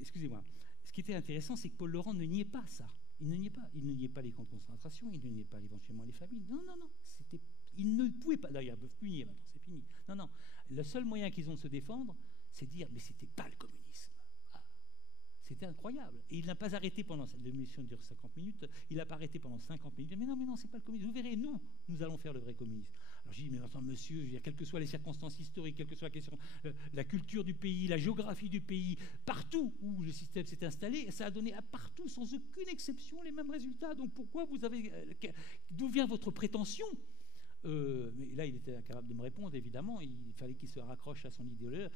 excusez-moi. Ce qui était intéressant, c'est que Paul Laurent ne niait pas ça. Il ne niait pas. Il ne niait pas les camps de concentration, il ne niait pas éventuellement les familles. Non. Ils ne pouvaient pas. D'ailleurs, ils ne peuvent plus nier maintenant, c'est fini. Non. Le seul moyen qu'ils ont de se défendre, c'est de dire, mais c'était pas le communisme. C'était incroyable. Et il n'a pas arrêté pendant... L'émission dure 50 minutes. Il n'a pas arrêté pendant 50 minutes. Mais non, c'est pas le communisme. Vous verrez, nous allons faire le vrai communisme. Alors je dis, mais attends, monsieur, je veux dire, quelles que soient les circonstances historiques, quelle que soit la culture du pays, la géographie du pays, partout où le système s'est installé, ça a donné à partout, sans aucune exception, les mêmes résultats. Donc pourquoi vous avez... D'où vient votre prétention ? Mais là, il était incapable de me répondre, évidemment. Il fallait qu'il se raccroche à son idéal,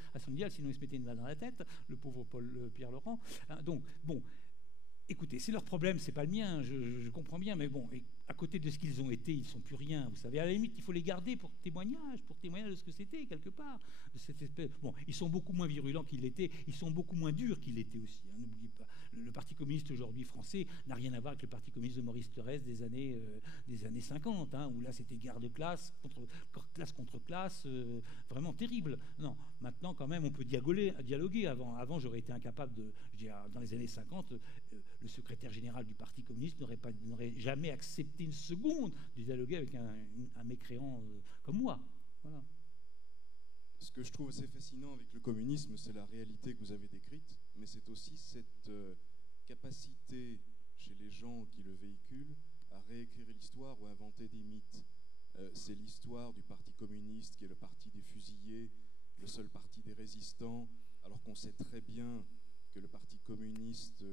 sinon il se mettait une balle dans la tête, le pauvre Pierre Laurent. Donc, bon, écoutez, c'est leur problème, c'est pas le mien, je comprends bien, mais bon, et à côté de ce qu'ils ont été, ils ne sont plus rien. Vous savez, à la limite, il faut les garder pour témoignage de ce que c'était, quelque part. De cette espèce... Bon, ils sont beaucoup moins virulents qu'ils l'étaient, ils sont beaucoup moins durs qu'ils l'étaient aussi, hein, n'oubliez pas. Le Parti communiste aujourd'hui français n'a rien à voir avec le Parti communiste de Maurice Thorez des années 50, hein, où là c'était guerre de classe contre classe, vraiment terrible. Non, maintenant quand même on peut dialoguer. Avant j'aurais été incapable de... dans les années 50, le secrétaire général du Parti communiste n'aurait jamais accepté une seconde de dialoguer avec un mécréant comme moi. Voilà. Ce que je trouve assez fascinant avec le communisme, c'est la réalité que vous avez décrite, mais c'est aussi cette capacité chez les gens qui le véhiculent à réécrire l'histoire ou à inventer des mythes. C'est l'histoire du Parti communiste qui est le parti des fusillés, le seul parti des résistants, alors qu'on sait très bien que le Parti communiste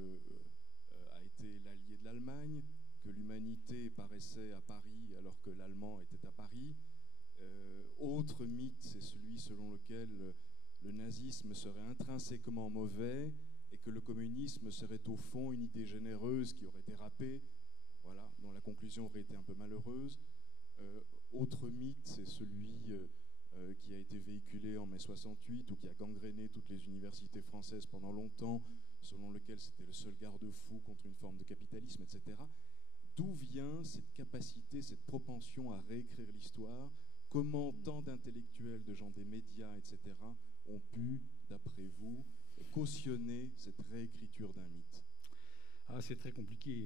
a été l'allié de l'Allemagne, que l'humanité paraissait à Paris alors que l'Allemand était à Paris. Autre mythe, c'est celui selon lequel le nazisme serait intrinsèquement mauvais et que le communisme serait au fond une idée généreuse qui aurait dérapé, voilà, dont la conclusion aurait été un peu malheureuse. Autre mythe, c'est celui qui a été véhiculé en mai 68 ou qui a gangréné toutes les universités françaises pendant longtemps, selon lequel c'était le seul garde-fou contre une forme de capitalisme, etc. D'où vient cette capacité, cette propension à réécrire l'histoire ? Comment tant d'intellectuels, de gens des médias, etc., ont pu, d'après vous, cautionner cette réécriture d'un mythe ? C'est très compliqué,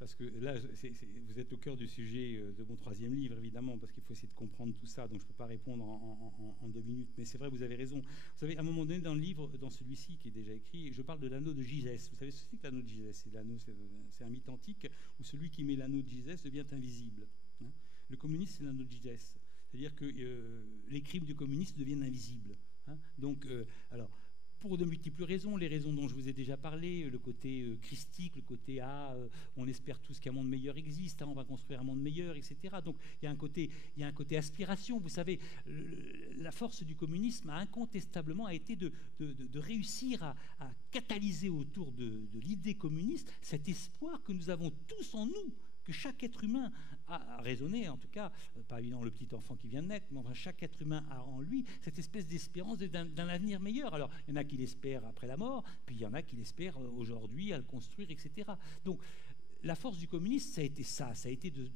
parce que là, vous êtes au cœur du sujet de mon 3e livre, évidemment, parce qu'il faut essayer de comprendre tout ça, donc je ne peux pas répondre en 2 minutes. Mais c'est vrai, vous avez raison. Vous savez, à un moment donné, dans le livre, dans celui-ci qui est déjà écrit, je parle de l'anneau de Gygès. Vous savez ce que c'est que l'anneau de Gygès ? C'est un mythe antique où celui qui met l'anneau de Gygès devient invisible. Hein ? Le communisme, c'est l'anneau de Gygès. C'est-à-dire que les crimes du communisme deviennent invisibles. Hein ? Donc, alors, pour de multiples raisons, les raisons dont je vous ai déjà parlé, le côté christique, le côté on espère tous qu'un monde meilleur existe, hein, on va construire un monde meilleur, etc. Donc, il y a un côté aspiration. Vous savez, la force du communisme a incontestablement été de réussir à catalyser autour de l'idée communiste cet espoir que nous avons tous en nous, que chaque être humain a raisonné, en tout cas, pas évidemment le petit enfant qui vient de naître, mais enfin chaque être humain a en lui cette espèce d'espérance d'un avenir meilleur. Alors, il y en a qui l'espèrent après la mort, puis il y en a qui l'espèrent aujourd'hui à le construire, etc. Donc, la force du communisme, ça a été ça, ça a été de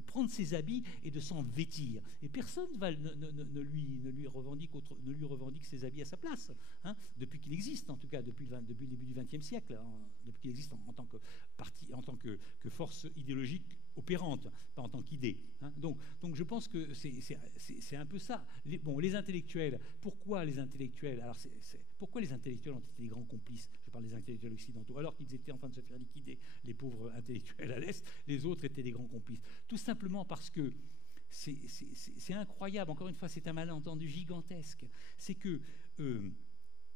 prendre ses habits et de s'en vêtir. Et personne ne lui revendique ses habits à sa place, hein, depuis qu'il existe, en tout cas depuis le début du XXe siècle, hein, depuis qu'il existe en tant que parti, en tant que force idéologique opérante, pas en tant qu'idée. Hein. Donc je pense que c'est un peu ça. Les intellectuels, pourquoi les intellectuels ont été les grands complices, je parle des intellectuels occidentaux, alors qu'ils étaient en train de de se faire liquider les pauvres intellectuels à l'Est, les autres étaient des grands complices. Tout simplement parce que c'est incroyable, encore une fois, c'est un malentendu gigantesque. C'est que,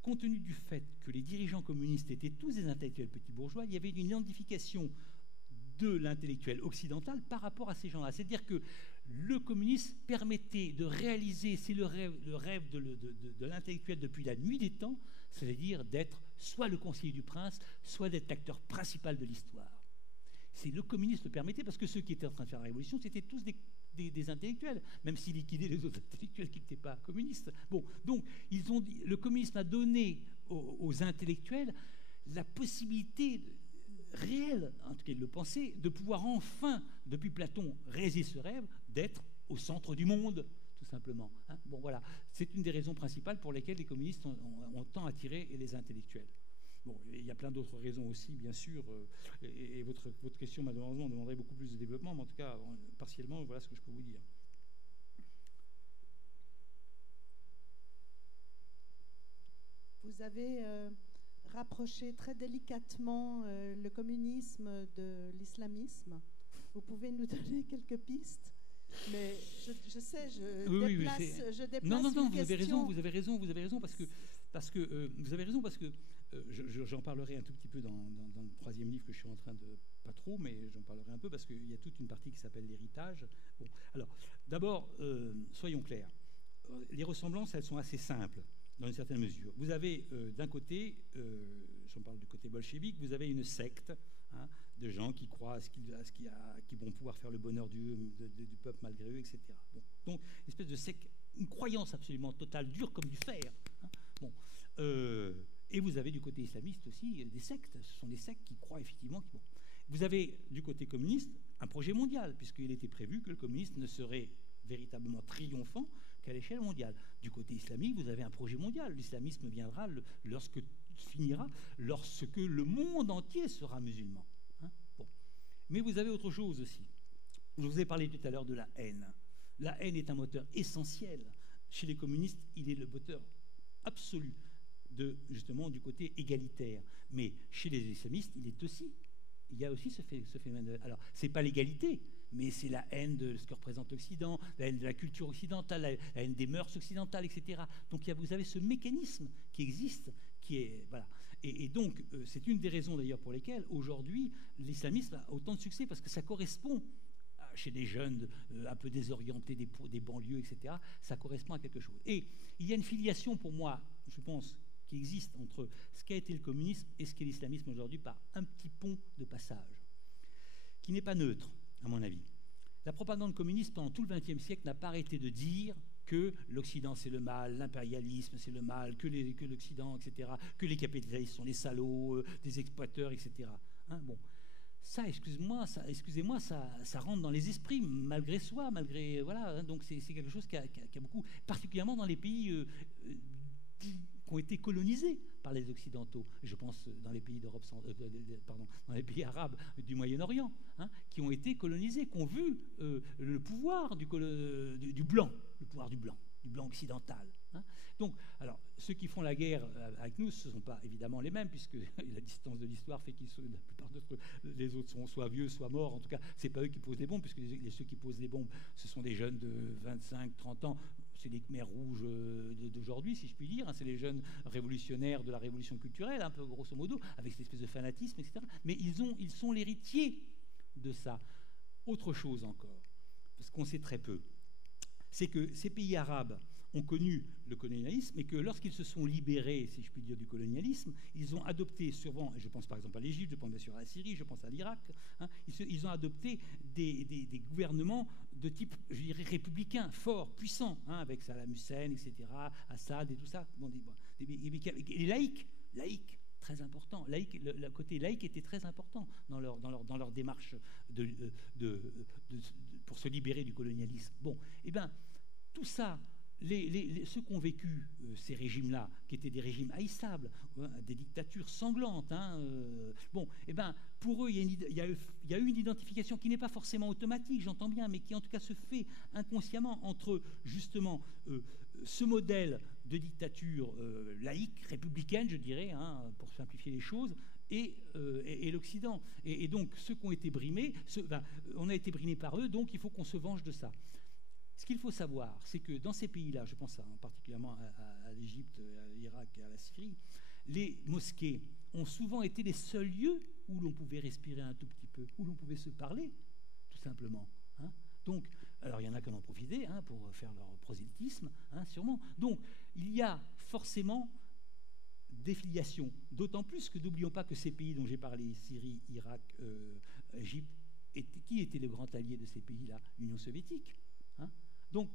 compte tenu du fait que les dirigeants communistes étaient tous des intellectuels petits bourgeois, il y avait une identification de l'intellectuel occidental par rapport à ces gens-là. C'est-à-dire que le communisme permettait de réaliser, c'est le rêve de l'intellectuel depuis la nuit des temps, c'est-à-dire d'être soit le conseiller du prince, soit d'être l'acteur principal de l'histoire. C'est le communisme le permettait, parce que ceux qui étaient en train de faire la révolution, c'était tous des intellectuels, même s'ils liquidaient les autres intellectuels qui n'étaient pas communistes. Bon, donc le communisme a donné aux intellectuels la possibilité réelle, en tout cas ils le pensaient, de pouvoir enfin, depuis Platon, réaliser ce rêve, d'être au centre du monde, tout simplement. Hein. Bon, voilà, c'est une des raisons principales pour lesquelles les communistes ont tant attiré les intellectuels. Bon, il y a plein d'autres raisons aussi, bien sûr, et votre question, malheureusement, demanderait beaucoup plus de développement, mais en tout cas, partiellement, voilà ce que je peux vous dire. Vous avez rapproché très délicatement le communisme de l'islamisme. Vous pouvez nous donner quelques pistes? Mais je sais, je déplace non, une vous avez raison, parce que vous avez raison, parce que j'en parlerai un tout petit peu dans le troisième livre que je suis en train de... Pas trop, mais j'en parlerai un peu, parce qu'il y a toute une partie qui s'appelle l'héritage. Bon, alors, d'abord, soyons clairs. Les ressemblances, elles sont assez simples, dans une certaine mesure. Vous avez, d'un côté, j'en parle du côté bolchevique, vous avez une secte, hein, de gens qui croient à qui vont pouvoir faire le bonheur du peuple malgré eux, etc. Bon, donc, une espèce de secte, une croyance absolument totale, dure comme du fer. Hein. Bon, et vous avez du côté islamiste aussi des sectes. Ce sont des sectes qui croient effectivement... Bon. Vous avez du côté communiste un projet mondial, puisqu'il était prévu que le communisme ne serait véritablement triomphant qu'à l'échelle mondiale. Du côté islamique, vous avez un projet mondial. L'islamisme viendra lorsque le monde entier sera musulman. Hein. Bon. Mais vous avez autre chose aussi. Je vous ai parlé tout à l'heure de la haine. La haine est un moteur essentiel. Chez les communistes, il est le moteur absolu justement du côté égalitaire. Mais chez les islamistes, il y a aussi ce phénomène. Alors, ce n'est pas l'égalité, mais c'est la haine de ce que représente l'Occident, la haine de la culture occidentale, la haine des mœurs occidentales, etc. Donc, vous avez ce mécanisme qui existe, qui est... Voilà. Et donc, c'est une des raisons d'ailleurs pour lesquelles, aujourd'hui, l'islamisme a autant de succès, parce que ça correspond chez des jeunes un peu désorientés des banlieues, etc., ça correspond à quelque chose. Et il y a une filiation, pour moi, je pense, qui existe entre ce qu'a été le communisme et ce qu'est l'islamisme aujourd'hui, par un petit pont de passage, qui n'est pas neutre, à mon avis. La propagande communiste, pendant tout le XXe siècle, n'a pas arrêté de dire que l'Occident c'est le mal, l'impérialisme c'est le mal, que l'Occident, etc., que les capitalistes sont les salauds, des exploiteurs, etc. Hein, bon. Ça, excusez-moi, ça rentre dans les esprits, malgré soi, malgré... Voilà, hein, donc c'est quelque chose qui a beaucoup... Particulièrement dans les pays qui ont été colonisés par les Occidentaux. Je pense dans les pays d'Europe, dans les pays arabes du Moyen-Orient, hein, qui ont été colonisés, qui ont vu le pouvoir du blanc, le pouvoir du blanc occidental. Hein. Donc, alors, ceux qui font la guerre avec nous, ce ne sont pas évidemment les mêmes, puisque la distance de l'histoire fait que la plupart les autres sont soit vieux, soit morts. En tout cas, ce n'est pas eux qui posent les bombes, puisque ceux qui posent les bombes, ce sont des jeunes de 25, 30 ans. C'est les Khmers rouges d'aujourd'hui, si je puis dire. Hein. C'est les jeunes révolutionnaires de la révolution culturelle, un peu grosso modo, avec cette espèce de fanatisme, etc. Mais ils sont l'héritier de ça. Autre chose encore, parce qu'on sait très peu, c'est que ces pays arabes ont connu le colonialisme et que lorsqu'ils se sont libérés, si je puis dire, du colonialisme, ils ont adopté souvent, je pense par exemple à l'Égypte, je pense bien sûr à la Syrie, je pense à l'Irak, hein, ils ont adopté des gouvernements de type, je dirais, républicain, fort, puissant, hein, avec Saddam Hussein, etc., Assad et tout ça, bon, et laïcs, très important. Le côté laïque était très important dans leur démarche pour se libérer du colonialisme. Bon, et bien, tout ça, ceux qui ont vécu ces régimes-là, qui étaient des régimes haïssables, hein, des dictatures sanglantes, hein, bon, et ben, pour eux, il y a eu une identification qui n'est pas forcément automatique, j'entends bien, mais qui en tout cas se fait inconsciemment entre justement ce modèle de dictature laïque, républicaine, je dirais, hein, pour simplifier les choses, et l'Occident. Et donc, ceux qui ont été brimés, on a été brimés par eux, donc il faut qu'on se venge de ça. Ce qu'il faut savoir, c'est que dans ces pays-là, je pense particulièrement à l'Égypte, à l'Irak et à la Syrie, les mosquées ont souvent été les seuls lieux où l'on pouvait respirer un tout petit peu, où l'on pouvait se parler, tout simplement. Hein. Donc, alors il y en a qui en ont profité pour faire leur prosélytisme, sûrement. Donc, il y a forcément des filiations, d'autant plus que n'oublions pas que ces pays dont j'ai parlé, Syrie, Irak, Égypte, qui était le grand allié de ces pays-là? L'Union soviétique. Donc,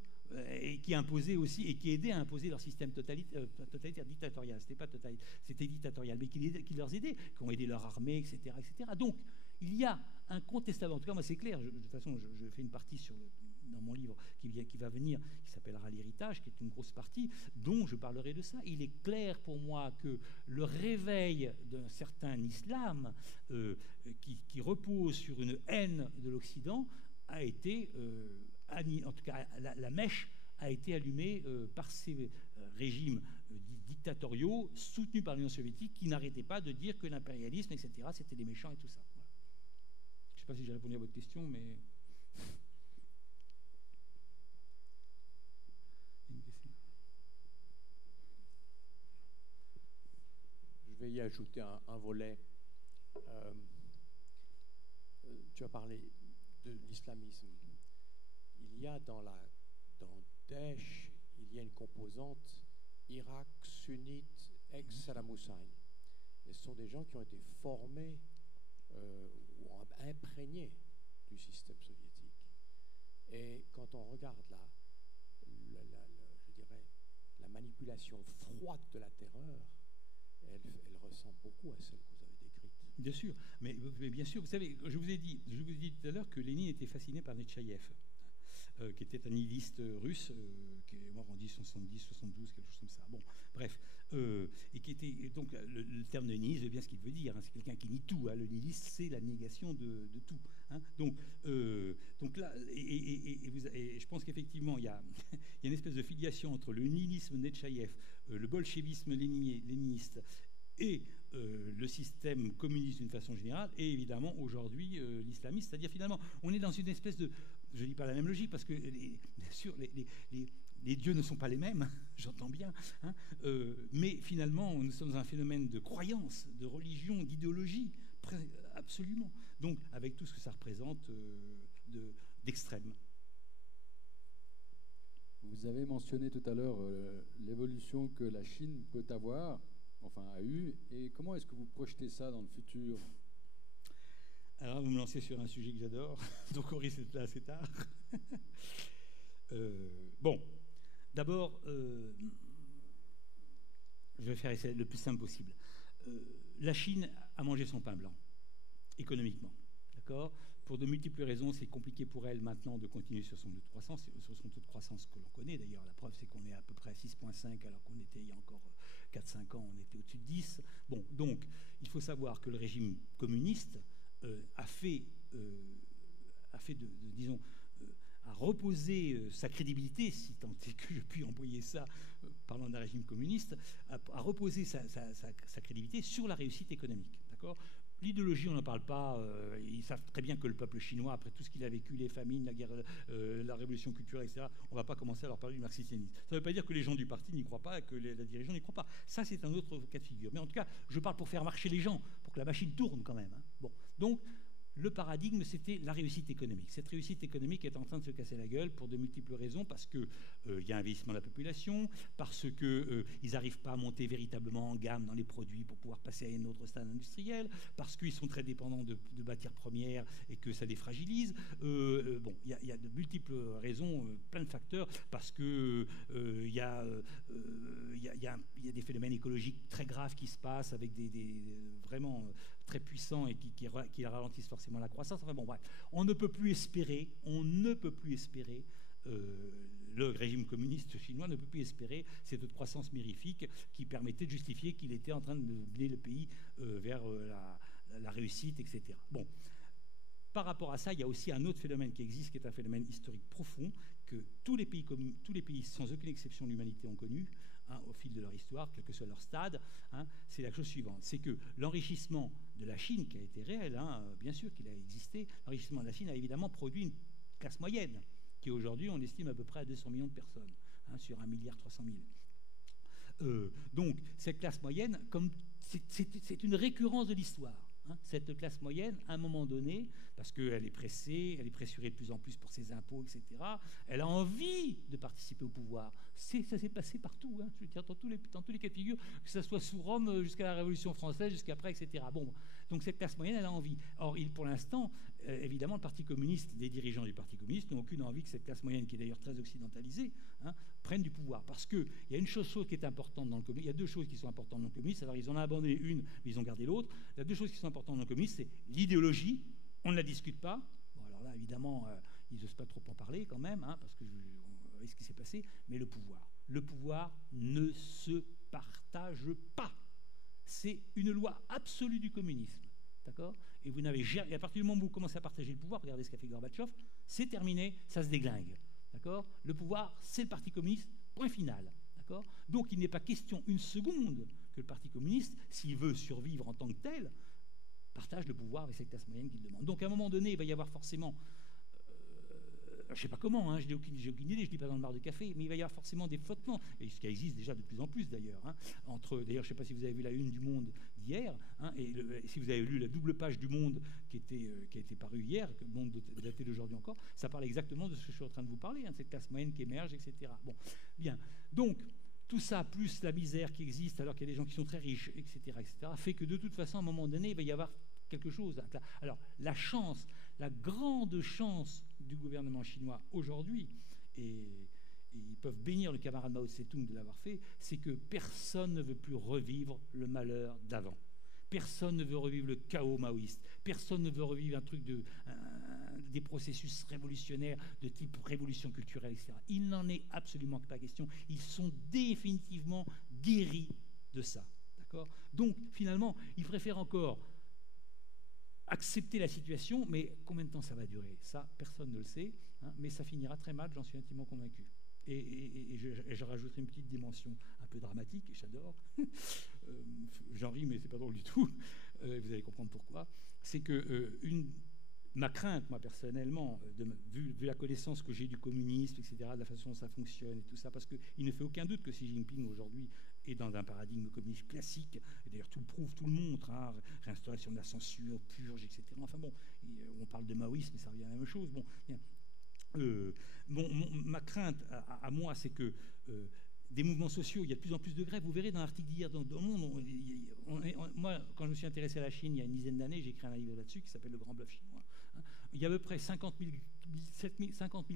et qui imposait aussi, et qui aidait à imposer leur système totalitaire, dictatorial. C'était dictatorial, mais qui leur aidait, qui ont aidé leur armée, etc., etc. Donc, il y a incontestablement, en tout cas, moi c'est clair, de toute façon, je fais une partie dans mon livre qui va venir, qui s'appellera L'héritage, qui est une grosse partie, dont je parlerai de ça. Il est clair pour moi que le réveil d'un certain islam qui repose sur une haine de l'Occident a été... en tout cas, la mèche a été allumée par ces régimes dictatoriaux soutenus par l'Union soviétique qui n'arrêtaient pas de dire que l'impérialisme, etc., c'était des méchants et tout ça. Voilà. Je ne sais pas si j'ai répondu à votre question, mais... Je vais y ajouter un volet. Tu as parlé de l'islamisme. Il y a dans Daesh, il y a une composante Irak sunnite ex-Saddam Hussein. Et ce sont des gens qui ont été formés ou imprégnés du système soviétique. Et quand on regarde là, je dirais, la manipulation froide de la terreur, elle ressemble beaucoup à celle que vous avez décrite. Bien sûr, mais bien sûr, vous savez, je vous ai dit tout à l'heure que Lénine était fasciné par Nechaïev. Qui était un nihiliste russe, qui est mort en 1970, 72, quelque chose comme ça. Bon, bref. Et qui était. Et donc, le terme de nihiliste, c'est bien ce qu'il veut dire. C'est quelqu'un qui nie tout. Le nihiliste, c'est la négation de tout. Donc là, et je pense qu'effectivement, il y a une espèce de filiation entre le nihilisme Nechaïev, le bolchevisme léniniste et le système communiste d'une façon générale, et évidemment, aujourd'hui, l'islamisme. C'est-à-dire, finalement, on est dans une espèce de... Je ne dis pas la même logique, parce que, bien sûr, les dieux ne sont pas les mêmes, j'entends bien, mais finalement, nous sommes dans un phénomène de croyance, de religion, d'idéologie, absolument. Donc, avec tout ce que ça représente d'extrême. Vous avez mentionné tout à l'heure l'évolution que la Chine peut avoir, enfin a eu, et comment est-ce que vous projetez ça dans le futur ? Alors, vous me lancez sur un sujet que j'adore, donc on risque d'être là assez tard. Bon, d'abord, je vais faire essayer le plus simple possible. La Chine a mangé son pain blanc, économiquement, d'accord ? Pour de multiples raisons, c'est compliqué pour elle maintenant de continuer sur son taux de croissance, que l'on connaît d'ailleurs. La preuve, c'est qu'on est à peu près à 6,5, alors qu'on était il y a encore 4-5 ans, on était au-dessus de 10. Bon, donc, il faut savoir que le régime communiste a reposé sa crédibilité, si tant est que je puis employer ça, parlant d'un régime communiste, a reposé sa crédibilité sur la réussite économique, d'accord ? L'idéologie, on n'en parle pas. Ils savent très bien que le peuple chinois, après tout ce qu'il a vécu, les famines, la guerre, la révolution culturelle, etc., on ne va pas commencer à leur parler du marxisme-léninisme. Ça ne veut pas dire que les gens du parti n'y croient pas, que la dirigeant n'y croit pas. Ça, c'est un autre cas de figure. Mais en tout cas, je parle pour faire marcher les gens, pour que la machine tourne quand même. Bon, donc, le paradigme, c'était la réussite économique. Cette réussite économique est en train de se casser la gueule pour de multiples raisons, parce qu'il y a un vieillissement de la population, parce qu'ils n'arrivent pas à monter véritablement en gamme dans les produits pour pouvoir passer à un autre stade industriel, parce qu'ils sont très dépendants de matières premières et que ça les fragilise. Bon, il y a de multiples raisons, plein de facteurs, parce qu'il y a des phénomènes écologiques très graves qui se passent avec vraiment très puissants et qui ralentissent forcément la croissance. Enfin bon, bref, on ne peut plus espérer, le régime communiste chinois ne peut plus espérer cette taux de croissance mirifique qui permettait de justifier qu'il était en train de mener le pays vers la réussite, etc. Bon, par rapport à ça, il y a aussi un autre phénomène qui existe, qui est un phénomène historique profond, que tous les pays sans aucune exception de l'humanité ont connu, au fil de leur histoire, quel que soit leur stade, c'est la chose suivante. C'est que l'enrichissement de la Chine, qui a été réel, bien sûr qu'il a existé, l'enrichissement de la Chine a évidemment produit une classe moyenne, qui aujourd'hui, on estime à peu près à 200 millions de personnes, sur 1,3 milliard. Donc, cette classe moyenne, c'est une récurrence de l'histoire. Cette classe moyenne, à un moment donné, parce qu'elle est pressée, elle est pressurée de plus en plus pour ses impôts, etc., elle a envie de participer au pouvoir. Ça s'est passé partout, je veux dire, dans tous les cas de figure, que ce soit sous Rome jusqu'à la Révolution française, jusqu'après, etc. Bon, donc cette classe moyenne, elle a envie. Or, pour l'instant, évidemment, le Parti communiste, les dirigeants du Parti communiste n'ont aucune envie que cette classe moyenne, qui est d'ailleurs très occidentalisée, prenne du pouvoir. Parce qu'il y a une chose qui est importante dans le communisme, il y a deux choses qui sont importantes dans le communisme, alors ils en ont abandonné une, mais ils ont gardé l'autre. Il y a deux choses qui sont importantes dans le communisme, c'est l'idéologie, on ne la discute pas. Bon, alors là, évidemment, ils n'osent pas trop en parler quand même, parce que vous voyez ce qui s'est passé, mais le pouvoir. Le pouvoir ne se partage pas. C'est une loi absolue du communisme. D'accord ? Et vous n'avez jamais, à partir du moment où vous commencez à partager le pouvoir, regardez ce qu'a fait Gorbatchev, c'est terminé, ça se déglingue. D'accord ? Le pouvoir, c'est le Parti communiste, point final. D'accord ? Donc il n'est pas question une seconde que le Parti communiste, s'il veut survivre en tant que tel, partage le pouvoir avec cette classe moyenne qu'il demande. Donc à un moment donné, il va y avoir forcément, je ne sais pas comment, je n'ai aucune idée, je ne lis pas dans le bar de café, mais il va y avoir forcément des flottements, et ce qui existe déjà de plus en plus d'ailleurs. D'ailleurs, je ne sais pas si vous avez vu la une du Monde d'hier, et si vous avez lu la double page du Monde qui a été parue hier, le Monde daté d'aujourd'hui encore, ça parle exactement de ce que je suis en train de vous parler, cette classe moyenne qui émerge, etc. Bon, bien. Donc, tout ça, plus la misère qui existe alors qu'il y a des gens qui sont très riches, etc., fait que de toute façon, à un moment donné, il va y avoir quelque chose. Alors, la chance, la grande chance du gouvernement chinois aujourd'hui, et ils peuvent bénir le camarade Mao Tse-tung de l'avoir fait, c'est que personne ne veut plus revivre le malheur d'avant. Personne ne veut revivre le chaos maoïste. Personne ne veut revivre des processus révolutionnaires de type révolution culturelle, etc. Il n'en est absolument pas question. Ils sont définitivement guéris de ça. D'accord ? Donc, finalement, ils préfèrent encore accepter la situation, mais combien de temps ça va durer ? Ça, personne ne le sait, mais ça finira très mal, j'en suis intimement convaincu. Et je rajouterai une petite dimension un peu dramatique, et j'adore. J'en ris, mais c'est pas drôle du tout. Vous allez comprendre pourquoi. C'est que ma crainte, moi personnellement, vu la connaissance que j'ai du communisme, etc., de la façon dont ça fonctionne et tout ça, parce qu'il ne fait aucun doute que Xi Jinping aujourd'hui est dans un paradigme communiste classique, et d'ailleurs tout le prouve, tout le montre, réinstauration de la censure, purge, etc. Enfin bon, on parle de maoïsme, mais ça revient à la même chose. Bon, bien. Ma crainte à moi, c'est que des mouvements sociaux, il y a de plus en plus de grèves. Vous verrez dans l'article d'hier dans Le Monde, moi, quand je me suis intéressé à la Chine il y a une dizaine d'années, j'ai écrit un livre là-dessus qui s'appelle Le Grand Bluff chinois. Il y a à peu près 50 000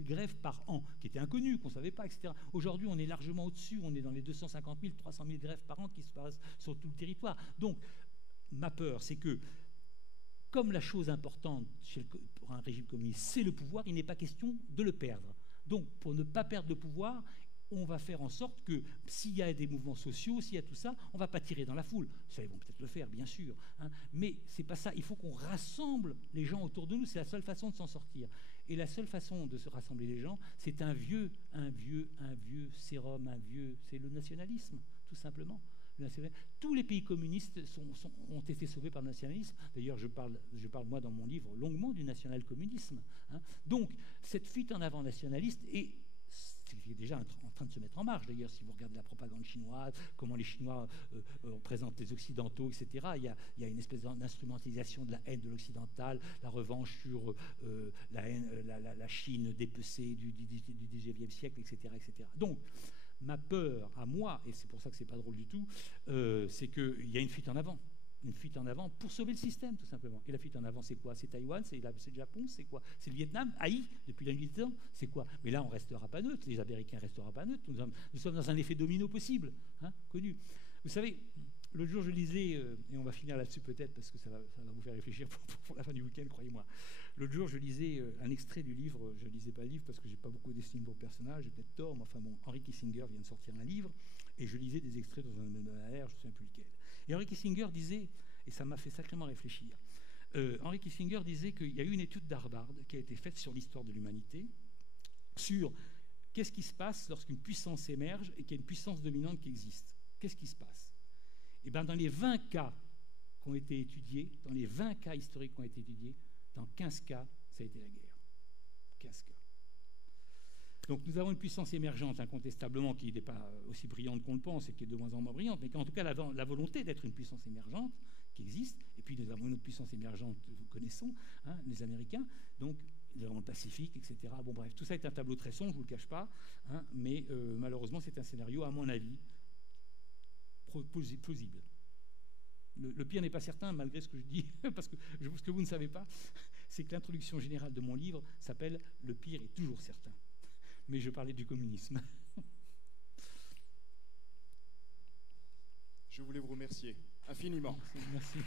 grèves par an, qui étaient inconnues, qu'on ne savait pas, etc. Aujourd'hui, on est largement au-dessus, on est dans les 250 000, 300 000 grèves par an qui se passent sur tout le territoire. Donc, ma peur, c'est que, comme la chose importante pour un régime communiste, c'est le pouvoir, il n'est pas question de le perdre. Donc, pour ne pas perdre le pouvoir, on va faire en sorte que s'il y a des mouvements sociaux, s'il y a tout ça, on ne va pas tirer dans la foule. Ça, ils vont peut-être le faire, bien sûr. Mais ce n'est pas ça. Il faut qu'on rassemble les gens autour de nous. C'est la seule façon de s'en sortir. Et la seule façon de se rassembler les gens, c'est un vieux sérum, c'est le nationalisme, tout simplement. Tous les pays communistes ont été sauvés par le nationalisme. D'ailleurs, je parle moi dans mon livre longuement du national-communisme. Donc, cette fuite en avant nationaliste est déjà en train de se mettre en marche. D'ailleurs, si vous regardez la propagande chinoise, comment les Chinois présentent les Occidentaux, etc., il y a une espèce d'instrumentalisation de la haine de l'occidental, la revanche sur la Chine dépecée du XIXe siècle, etc., etc. Donc, ma peur à moi, et c'est pour ça que c'est pas drôle du tout, c'est qu'il y a une fuite en avant. Une fuite en avant pour sauver le système, tout simplement. Et la fuite en avant, c'est quoi ? C'est Taïwan, c'est le Japon, c'est quoi ? C'est le Vietnam, Haïti, depuis la nuit des temps, c'est quoi ? Mais là, on ne restera pas neutre, les Américains ne resteront pas neutres, nous sommes dans un effet domino possible, connu. Vous savez, l'autre jour, je lisais, et on va finir là-dessus peut-être, parce que ça va vous faire réfléchir pour la fin du week-end, croyez-moi. L'autre jour, je lisais un extrait du livre, je ne lisais pas le livre parce que je n'ai pas beaucoup d'estime pour le personnage, j'ai peut-être tort, mais enfin bon, Henry Kissinger vient de sortir un livre, et je lisais des extraits dans un hebdomadaire, je ne sais plus lequel. Et Henry Kissinger disait, et ça m'a fait sacrément réfléchir, Henry Kissinger disait qu'il y a eu une étude d'Harvard qui a été faite sur l'histoire de l'humanité, sur qu'est-ce qui se passe lorsqu'une puissance émerge et qu'il y a une puissance dominante qui existe? Qu'est-ce qui se passe? Eh bien, dans les 20 cas qui ont été étudiés, dans les 20 cas historiques qui ont été étudiés, dans 15 cas, ça a été la guerre. 15 cas. Donc nous avons une puissance émergente, incontestablement, qui n'est pas aussi brillante qu'on le pense et qui est de moins en moins brillante, mais qui a en tout cas la volonté d'être une puissance émergente qui existe. Et puis nous avons une autre puissance émergente que nous connaissons, hein, les Américains, donc nous avons le Pacifique, etc. Bon bref, tout ça est un tableau très sombre, je ne vous le cache pas, hein, mais malheureusement c'est un scénario, à mon avis, plausible. Le pire n'est pas certain, malgré ce que je dis, parce que ce que vous ne savez pas, c'est que l'introduction générale de mon livre s'appelle « Le pire est toujours certain ». Mais je parlais du communisme. Je voulais vous remercier infiniment. Merci.